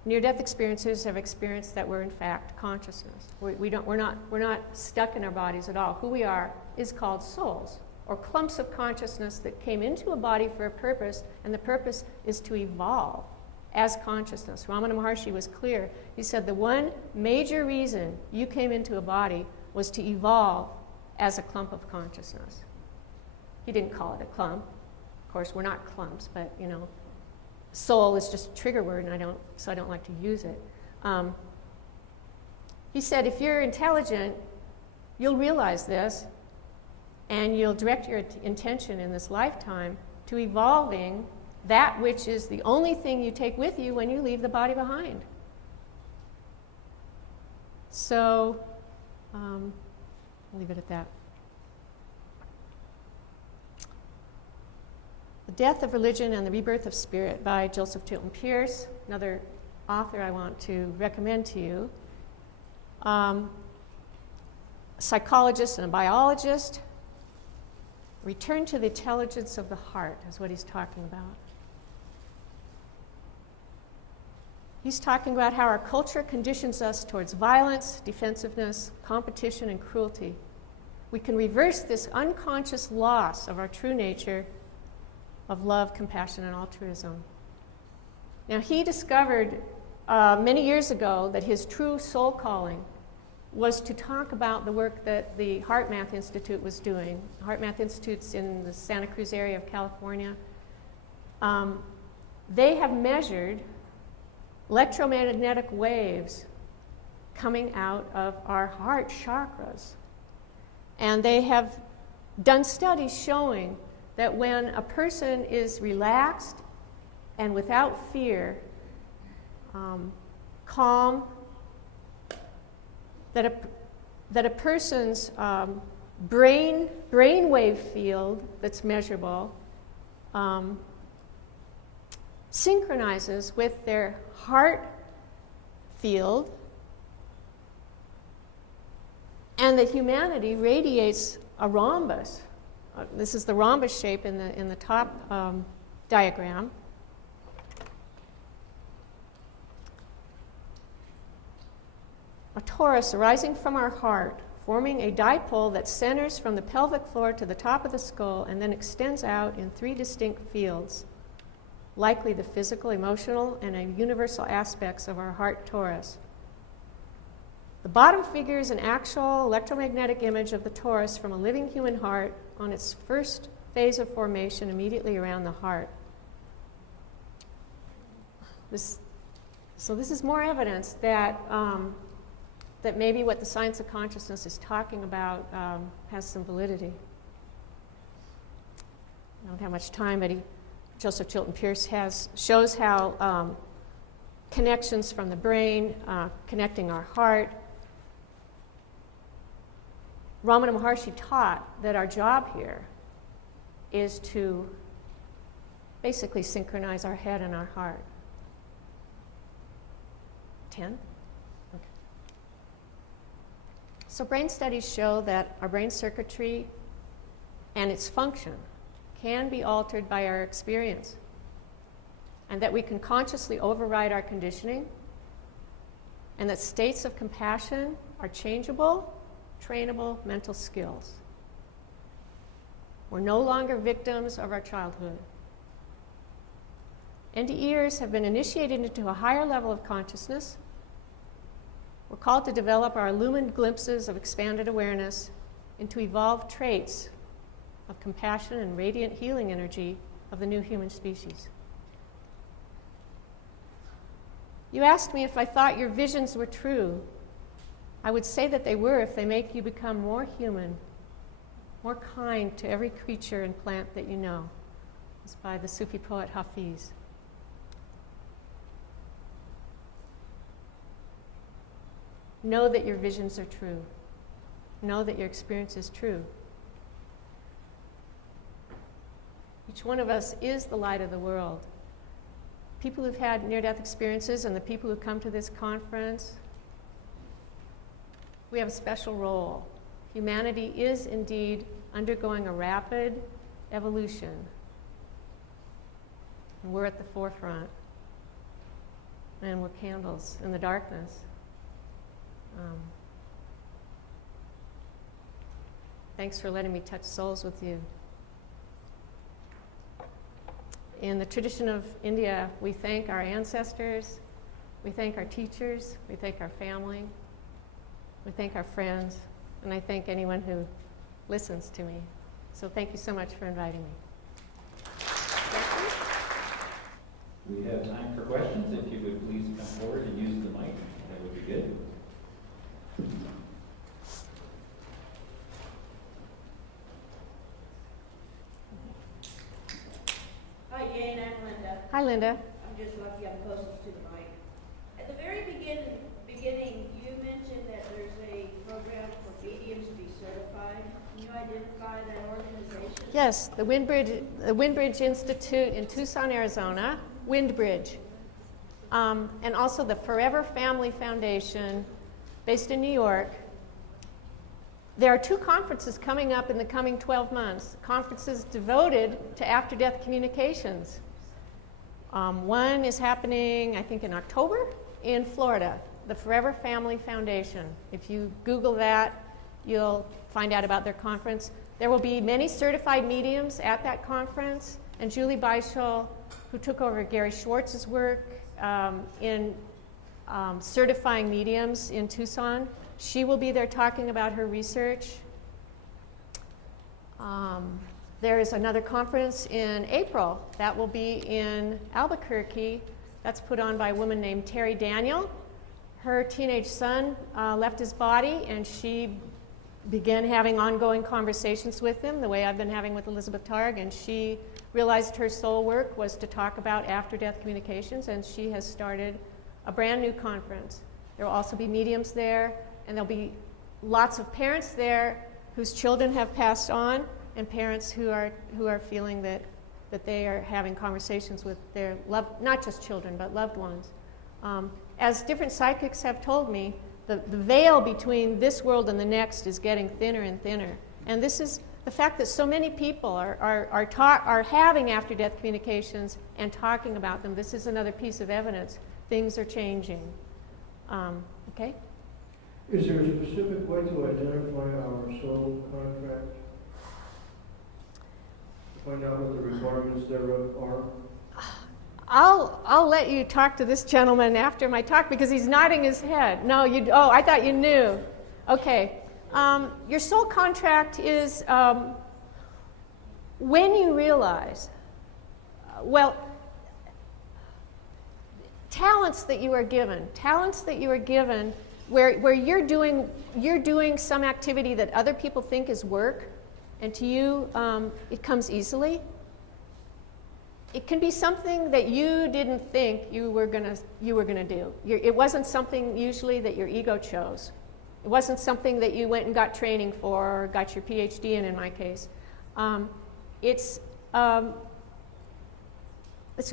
Near-death experiencers have experienced that we're in fact consciousness. We're not stuck in our bodies at all. Who we are is called souls, or clumps of consciousness that came into a body for a purpose, and the purpose is to evolve as consciousness. Ramana Maharshi was clear. He said the one major reason you came into a body was to evolve as a clump of consciousness. He didn't call it a clump. Of course, we're not clumps, but soul is just a trigger word, and I don't like to use it. He said, if you're intelligent, you'll realize this, and you'll direct your intention in this lifetime to evolving that which is the only thing you take with you when you leave the body behind. So, I'll leave it at that. The Death of Religion and the Rebirth of Spirit by Joseph Chilton Piers, another author I want to recommend to you. A psychologist and a biologist. Return to the intelligence of the heart is what he's talking about. He's talking about how our culture conditions us towards violence, defensiveness, competition, and cruelty. We can reverse this unconscious loss of our true nature of love, compassion, and altruism. Now, he discovered many years ago that his true soul calling was to talk about the work that the Heart Math Institute was doing. Heart Math Institute's in the Santa Cruz area of California. They have measured electromagnetic waves coming out of our heart chakras. And they have done studies showing that when a person is relaxed and without fear, calm, that a person's brainwave field that's measurable synchronizes with their heart field, and that humanity radiates a rhombus. This is the rhombus shape in the top diagram. A torus arising from our heart, forming a dipole that centers from the pelvic floor to the top of the skull and then extends out in 3 distinct fields, likely the physical, emotional, and universal aspects of our heart torus. The bottom figures an actual electromagnetic image of the torus from a living human heart on its first phase of formation immediately around the heart. So this is more evidence that that maybe what the science of consciousness is talking about has some validity. I don't have much time, but Joseph Chilton Piers shows how connections from the brain, connecting our heart. Ramana Maharshi taught that our job here is to basically synchronize our head and our heart. 10? Okay. So brain studies show that our brain circuitry and its function can be altered by our experience, and that we can consciously override our conditioning, and that states of compassion are changeable, trainable mental skills. We're no longer victims of our childhood. NDEers have been initiated into a higher level of consciousness. We're called to develop our illumined glimpses of expanded awareness into evolved traits of compassion and radiant healing energy of the new human species. You asked me if I thought your visions were true. I would say that they were if they make you become more human, more kind to every creature and plant that you know. It's by the Sufi poet Hafiz. Know that your visions are true. Know that your experience is true. Each one of us is the light of the world. People who've had near-death experiences and the people who come to this conference, we have a special role. Humanity is indeed undergoing a rapid evolution. And we're at the forefront. And we're candles in the darkness. Thanks for letting me touch souls with you. In the tradition of India, we thank our ancestors, we thank our teachers, we thank our family, we thank our friends, and I thank anyone who listens to me. So thank you so much for inviting me. We have time for questions. If you would please come forward and use the mic, that would be good. Hi, Jane. I'm Linda. Hi, Linda. I'm just lucky I'm closest to the mic. At the very beginning, you mentioned that there's a program for mediums to be certified. Can you identify that organization? Yes, the Windbridge Institute in Tucson, Arizona, Windbridge. And also the Forever Family Foundation, based in New York. There are 2 conferences coming up in the coming 12 months, conferences devoted to after-death communications. One is happening, I think, in October in Florida, the Forever Family Foundation. If you Google that, you'll find out about their conference. There will be many certified mediums at that conference, and Julie Beischel, who took over Gary Schwartz's work in certifying mediums in Tucson, she will be there talking about her research. There is another conference in April that will be in Albuquerque. That's put on by a woman named Terry Daniel. Her teenage son left his body, and she began having ongoing conversations with him, the way I've been having with Elizabeth Targ, and she realized her soul work was to talk about after-death communications, and she has started a brand new conference. There will also be mediums there, and there'll be lots of parents there whose children have passed on, and parents who are feeling that that they are having conversations with their loved, not just children, but loved ones. As different psychics have told me, the veil between this world and the next is getting thinner and thinner. And this is the fact that so many people are having after-death communications and talking about them. This is another piece of evidence. Things are changing. Okay? Is there a specific way to identify our soul contract? To find out what the requirements thereof are? I'll let you talk to this gentleman after my talk because he's nodding his head. No, I thought you knew. Okay. Your soul contract is when you realize, talents that you are given where you're doing some activity that other people think is work, and to you it comes easily. It can be something that you didn't think you were gonna do. It wasn't something usually that your ego chose. It wasn't something that you went and got training for or got your PhD in my case. It's a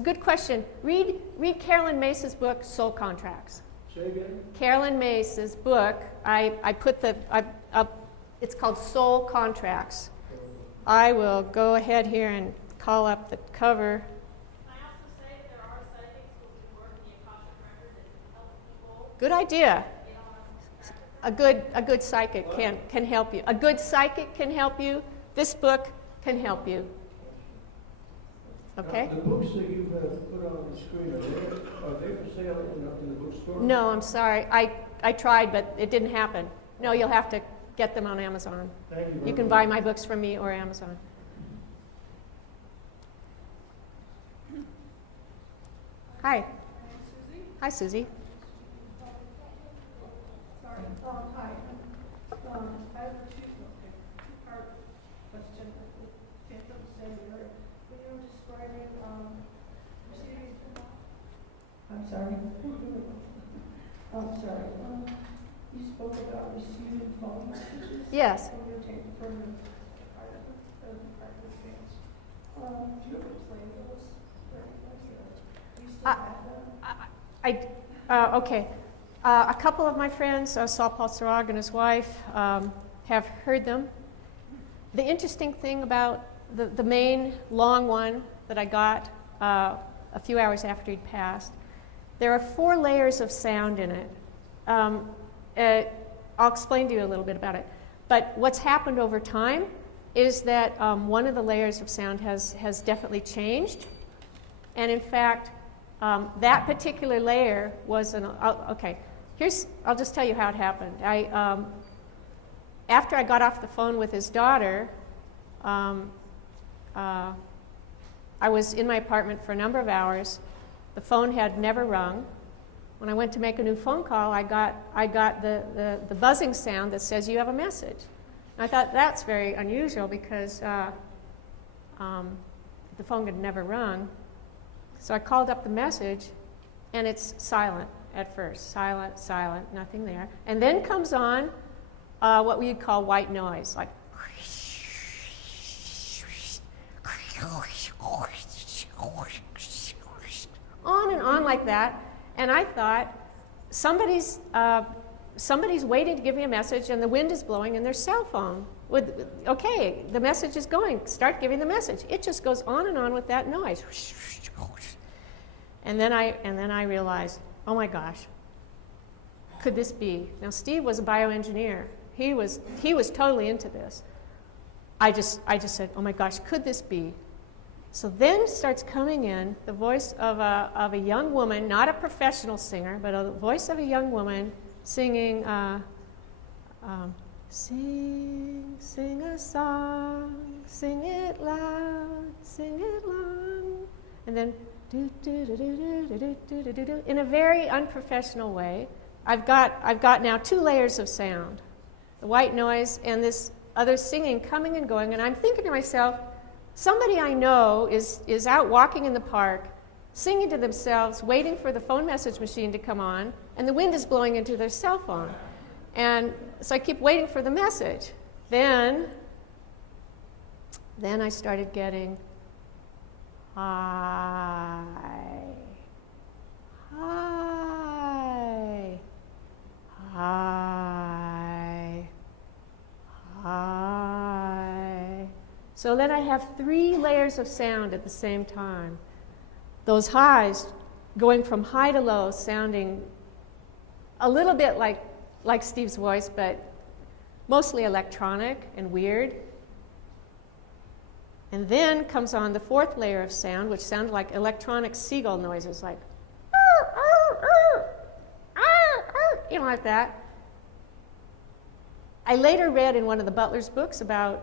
good question. Read Carolyn Mace's book, Soul Contracts. Say again? Carolyn Mace's book, it's called Soul Contracts. I will go ahead here and call up the cover. Can I also say that there are psychics who can work in the Akashic record that can help people Good idea. get on A good psychic can help you. A good psychic can help you. This book can help you. Okay? Now, the books that you have put on the screen, are they for sale in the bookstore? No, I'm sorry. I tried, but it didn't happen. No, you'll have to get them on Amazon. Thank you. You can buy my books from me or Amazon. Hi. Hi, Susie. Sorry. Hi. I have a two-part question. Chilton said when you were describing receiving. I'm sorry. You spoke about receiving phone messages. Yes. From your tape from the part of the dance. Do you explain those? Do you still have them? Okay. A couple of my friends, Saul Paul Sarag and his wife, have heard them. The interesting thing about the main long one that I got a few hours after he'd passed, there are 4 layers of sound in it. I'll explain to you a little bit about it. But what's happened over time is that one of the layers of sound has definitely changed. And in fact, that particular layer was okay. I'll just tell you how it happened. After I got off the phone with his daughter, I was in my apartment for a number of hours. The phone had never rung. When I went to make a new phone call, I got the buzzing sound that says you have a message. And I thought that's very unusual because the phone had never rung. So I called up the message, and it's silent at first. Silent, nothing there. And then comes on what we'd call white noise, like on and on like that. And I thought, somebody's waiting to give me a message, and the wind is blowing in their cell phone. Okay, the message is going. Start giving the message. It just goes on and on with that noise. And then I realized, oh my gosh, could this be? Now Steve was a bioengineer. He was totally into this. I just said, oh my gosh, could this be? So then starts coming in the voice of a young woman, not a professional singer, but a voice of a young woman singing, sing a song, sing it loud, sing it long, and then do do do do do do do do do in a very unprofessional way. I've got now 2 layers of sound, the white noise and this other singing coming and going, and I'm thinking to myself, somebody I know is out walking in the park, singing to themselves, waiting for the phone message machine to come on, and the wind is blowing into their cell phone. And so I keep waiting for the message. Then I started getting Hi. Hi. Hi. Hi. So then I have 3 layers of sound at the same time. Those highs going from high to low, sounding a little bit like Steve's voice, but mostly electronic and weird. And then comes on the 4th layer of sound, which sounded like electronic seagull noises, like, like that. I later read in one of the Butler's books about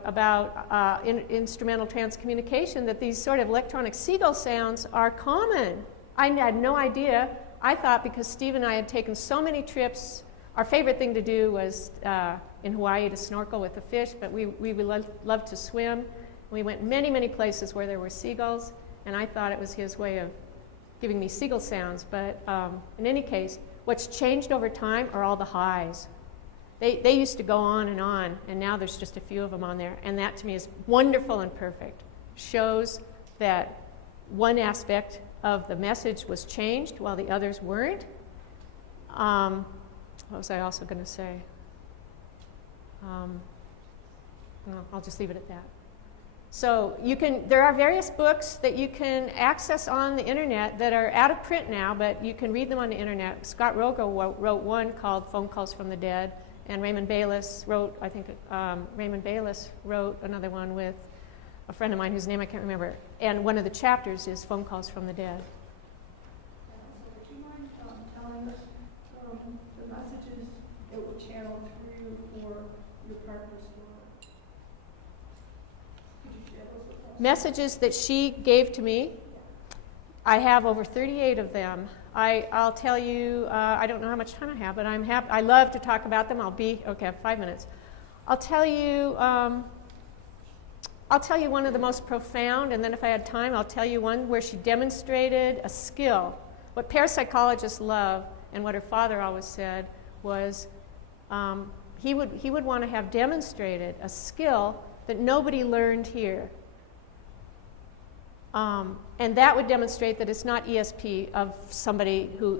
instrumental transcommunication that these sort of electronic seagull sounds are common. I had no idea. I thought because Steve and I had taken so many trips, our favorite thing to do was in Hawaii to snorkel with the fish, but we loved to swim. We went many, many places where there were seagulls, and I thought it was his way of giving me seagull sounds. But in any case, what's changed over time are all the highs. They used to go on, and now there's just a few of them on there. And that to me is wonderful and perfect. Shows that one aspect of the message was changed while the others weren't. What was I also going to say? No, I'll just leave it at that. So there are various books that you can access on the internet that are out of print now, but you can read them on the internet. Scott Rogo wrote one called Phone Calls from the Dead. And Raymond Bayless wrote another one with a friend of mine whose name I can't remember. And one of the chapters is Phone Calls from the Dead. So would you mind telling us the messages that were channeled through for your partner's work? Could you share those with us? Messages that she gave to me, I have over 38 of them. I'll tell you, I don't know how much time I have, but I'm happy. I love to talk about them. Okay, I have 5 minutes. I'll tell you one of the most profound, and then if I had time, I'll tell you one where she demonstrated a skill. What parapsychologists love, and what her father always said, was he would want to have demonstrated a skill that nobody learned here. And that would demonstrate that it's not ESP of somebody who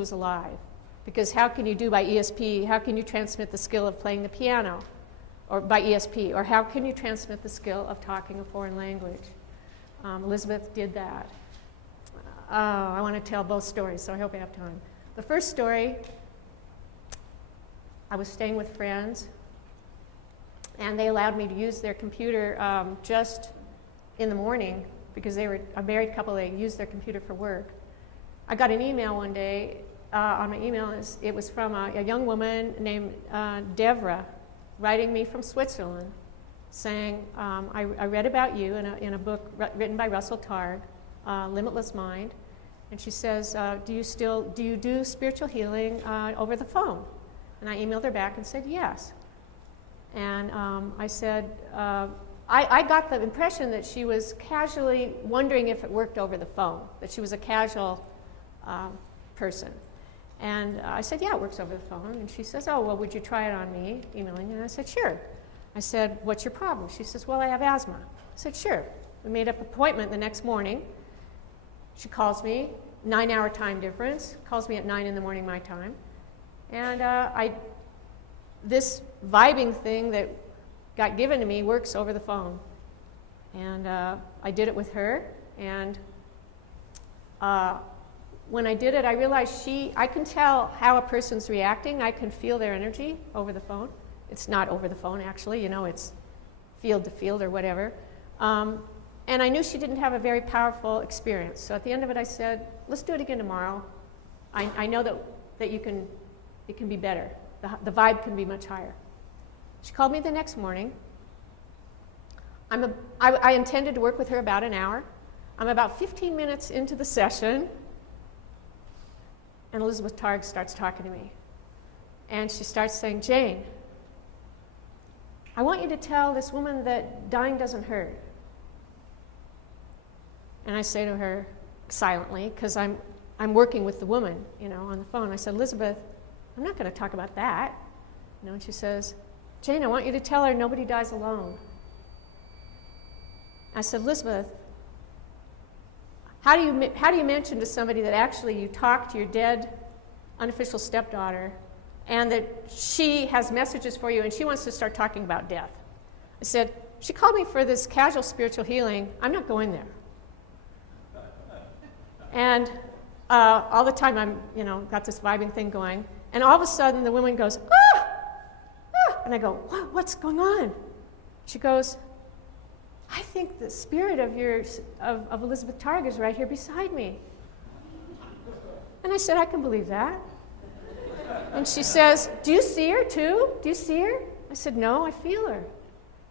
is alive. Because how can you do by ESP, how can you transmit the skill of playing the piano or by ESP? Or how can you transmit the skill of talking a foreign language? Elizabeth did that. I want to tell both stories, so I hope I have time. The first story, I was staying with friends, and they allowed me to use their computer just in the morning, because they were a married couple. They used their computer for work. I got an email one day. On my email, it was from a young woman named Devra, writing me from Switzerland, saying, I read about you in a book written by Russell Targ, Limitless Mind, and she says, do you do spiritual healing over the phone? And I emailed her back and said yes. And I said, I got the impression that she was casually wondering if it worked over the phone, that she was a casual person. And I said, yeah, it works over the phone. And she says, oh, well, would you try it on me, emailing? And I said, sure. I said, what's your problem? She says, well, I have asthma. I said, sure. We made up an appointment the next morning. She calls me, 9-hour time difference, calls me at 9 in the morning my time. And this vibing thing that got given to me works over the phone. And I did it with her, and when I did it, I realized I can tell how a person's reacting. I can feel their energy over the phone. It's not over the phone, actually, it's field to field or whatever. And I knew she didn't have a very powerful experience. So at the end of it, I said, let's do it again tomorrow. I know that it can be better. The vibe can be much higher. She called me the next morning. I intended to work with her about an hour. I'm about 15 minutes into the session, and Elizabeth Targ starts talking to me. And she starts saying, Jane, I want you to tell this woman that dying doesn't hurt. And I say to her silently, because I'm working with the woman, on the phone. I said, Elizabeth, I'm not going to talk about that. And she says, Jane, I want you to tell her nobody dies alone. I said, Elizabeth, how do you mention to somebody that actually you talked to your dead unofficial stepdaughter and that she has messages for you and she wants to start talking about death? I said, she called me for this casual spiritual healing. I'm not going there. And all the time I'm, got this vibing thing going. And all of a sudden the woman goes, ah! Ah! And I go, what's going on? She goes, I think the spirit of Elizabeth Targ is right here beside me. And I said, I can believe that. And she says, do you see her too? Do you see her? I said, no, I feel her.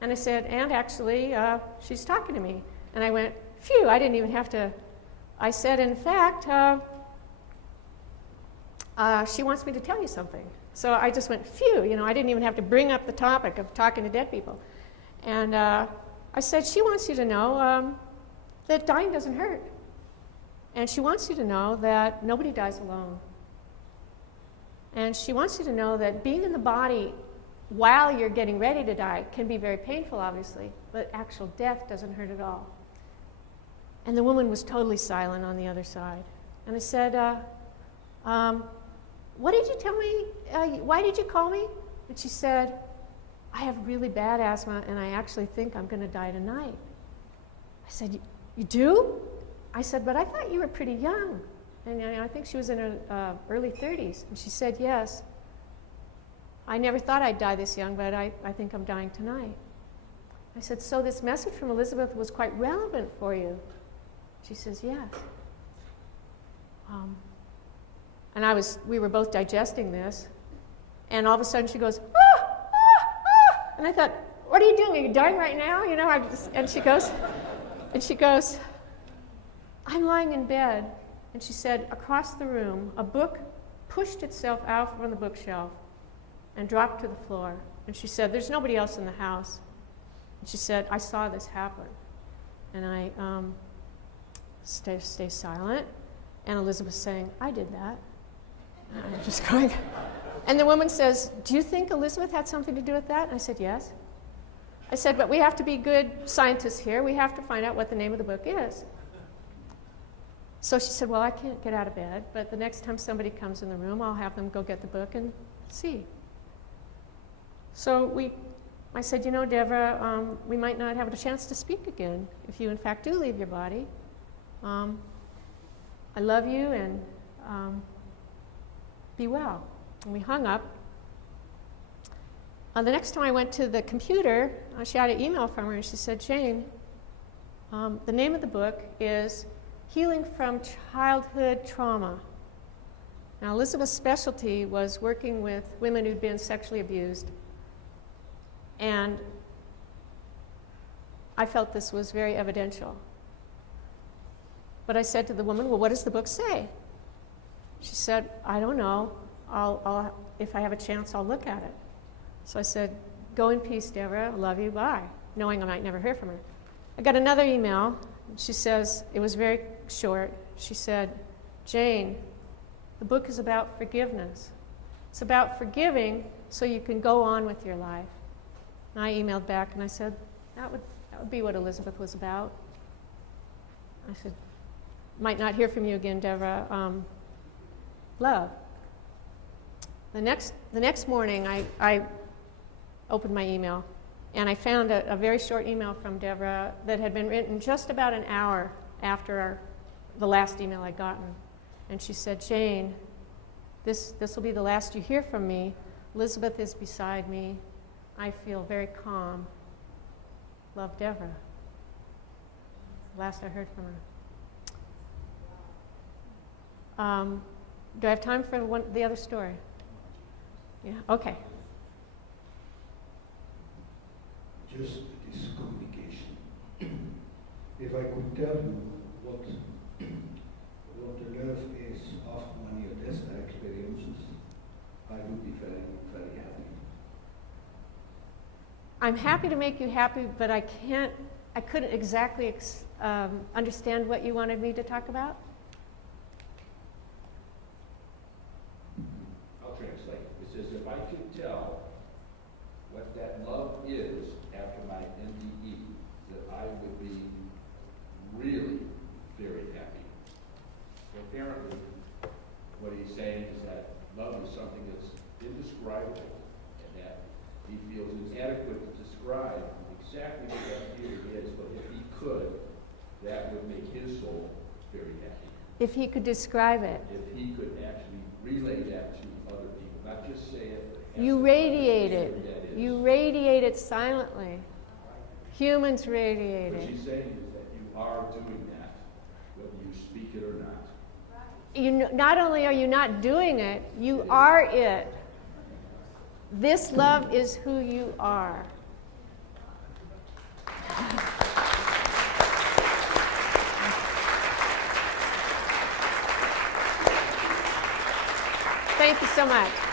And I said, and actually, she's talking to me. And I went, phew, I didn't even have to. I said, in fact, she wants me to tell you something. So I just went, phew, I didn't even have to bring up the topic of talking to dead people. And I said, she wants you to know that dying doesn't hurt. And she wants you to know that nobody dies alone. And she wants you to know that being in the body while you're getting ready to die can be very painful, obviously, but actual death doesn't hurt at all. And the woman was totally silent on the other side. And I said, what did you tell me? Why did you call me? And she said, I have really bad asthma, and I actually think I'm going to die tonight. I said, you do? I said, but I thought you were pretty young. And I think she was in her early 30s. And she said, yes. I never thought I'd die this young, but I think I'm dying tonight. I said, so this message from Elizabeth was quite relevant for you? She says, yes. And we were both digesting this, and all of a sudden she goes, ah, ah, ah. And I thought, what are you doing? Are you dying right now? And she goes, I'm lying in bed. And she said, across the room, a book pushed itself out from the bookshelf and dropped to the floor. And she said, there's nobody else in the house. And she said, I saw this happen. And I stay silent. And Elizabeth's saying, I did that. And I'm just going. And the woman says, do you think Elizabeth had something to do with that? And I said, yes. I said, but we have to be good scientists here. We have to find out what the name of the book is. So she said, well, I can't get out of bed, but the next time somebody comes in the room, I'll have them go get the book and see. So I said, Deborah, we might not have a chance to speak again if you, in fact, do leave your body. I love you, and be well. And we hung up. The next time I went to the computer, she had an email from her, and she said, Jane, the name of the book is Healing from Childhood Trauma. Now, Elizabeth's specialty was working with women who'd been sexually abused. And I felt this was very evidential. But I said to the woman, well, what does the book say? She said, I don't know. If I have a chance, I'll look at it. So I said, go in peace, Deborah. I love you. Bye. Knowing I might never hear from her. I got another email. She says, it was very short. She said, Jane, the book is about forgiveness. It's about forgiving so you can go on with your life. And I emailed back and I said, that would be what Elizabeth was about. I said, might not hear from you again, Deborah. Love. The next morning, I opened my email, and I found a very short email from Deborah that had been written just about an hour after the last email I'd gotten. And she said, Jane, this will be the last you hear from me. Elizabeth is beside me. I feel very calm. Love, Deborah. Last I heard from her. Do I have time for the other story? Yeah? Okay. Just this communication. If I could tell you what the love is after my near-death experiences, I would be very, very happy. I'm happy to make you happy, but I couldn't exactly understand what you wanted me to talk about. I'll translate. It says, if I could tell what that love is after my NDE, that I would be really very happy. If he could describe it. If he could actually relay that to other people, not just say it. but You have radiate them it. understand what that is. You radiate it silently. Humans radiate What it. she's saying is that you are doing that, whether you speak it or not. Not only are you not doing it, you are it. This love is who you are. Thank you so much.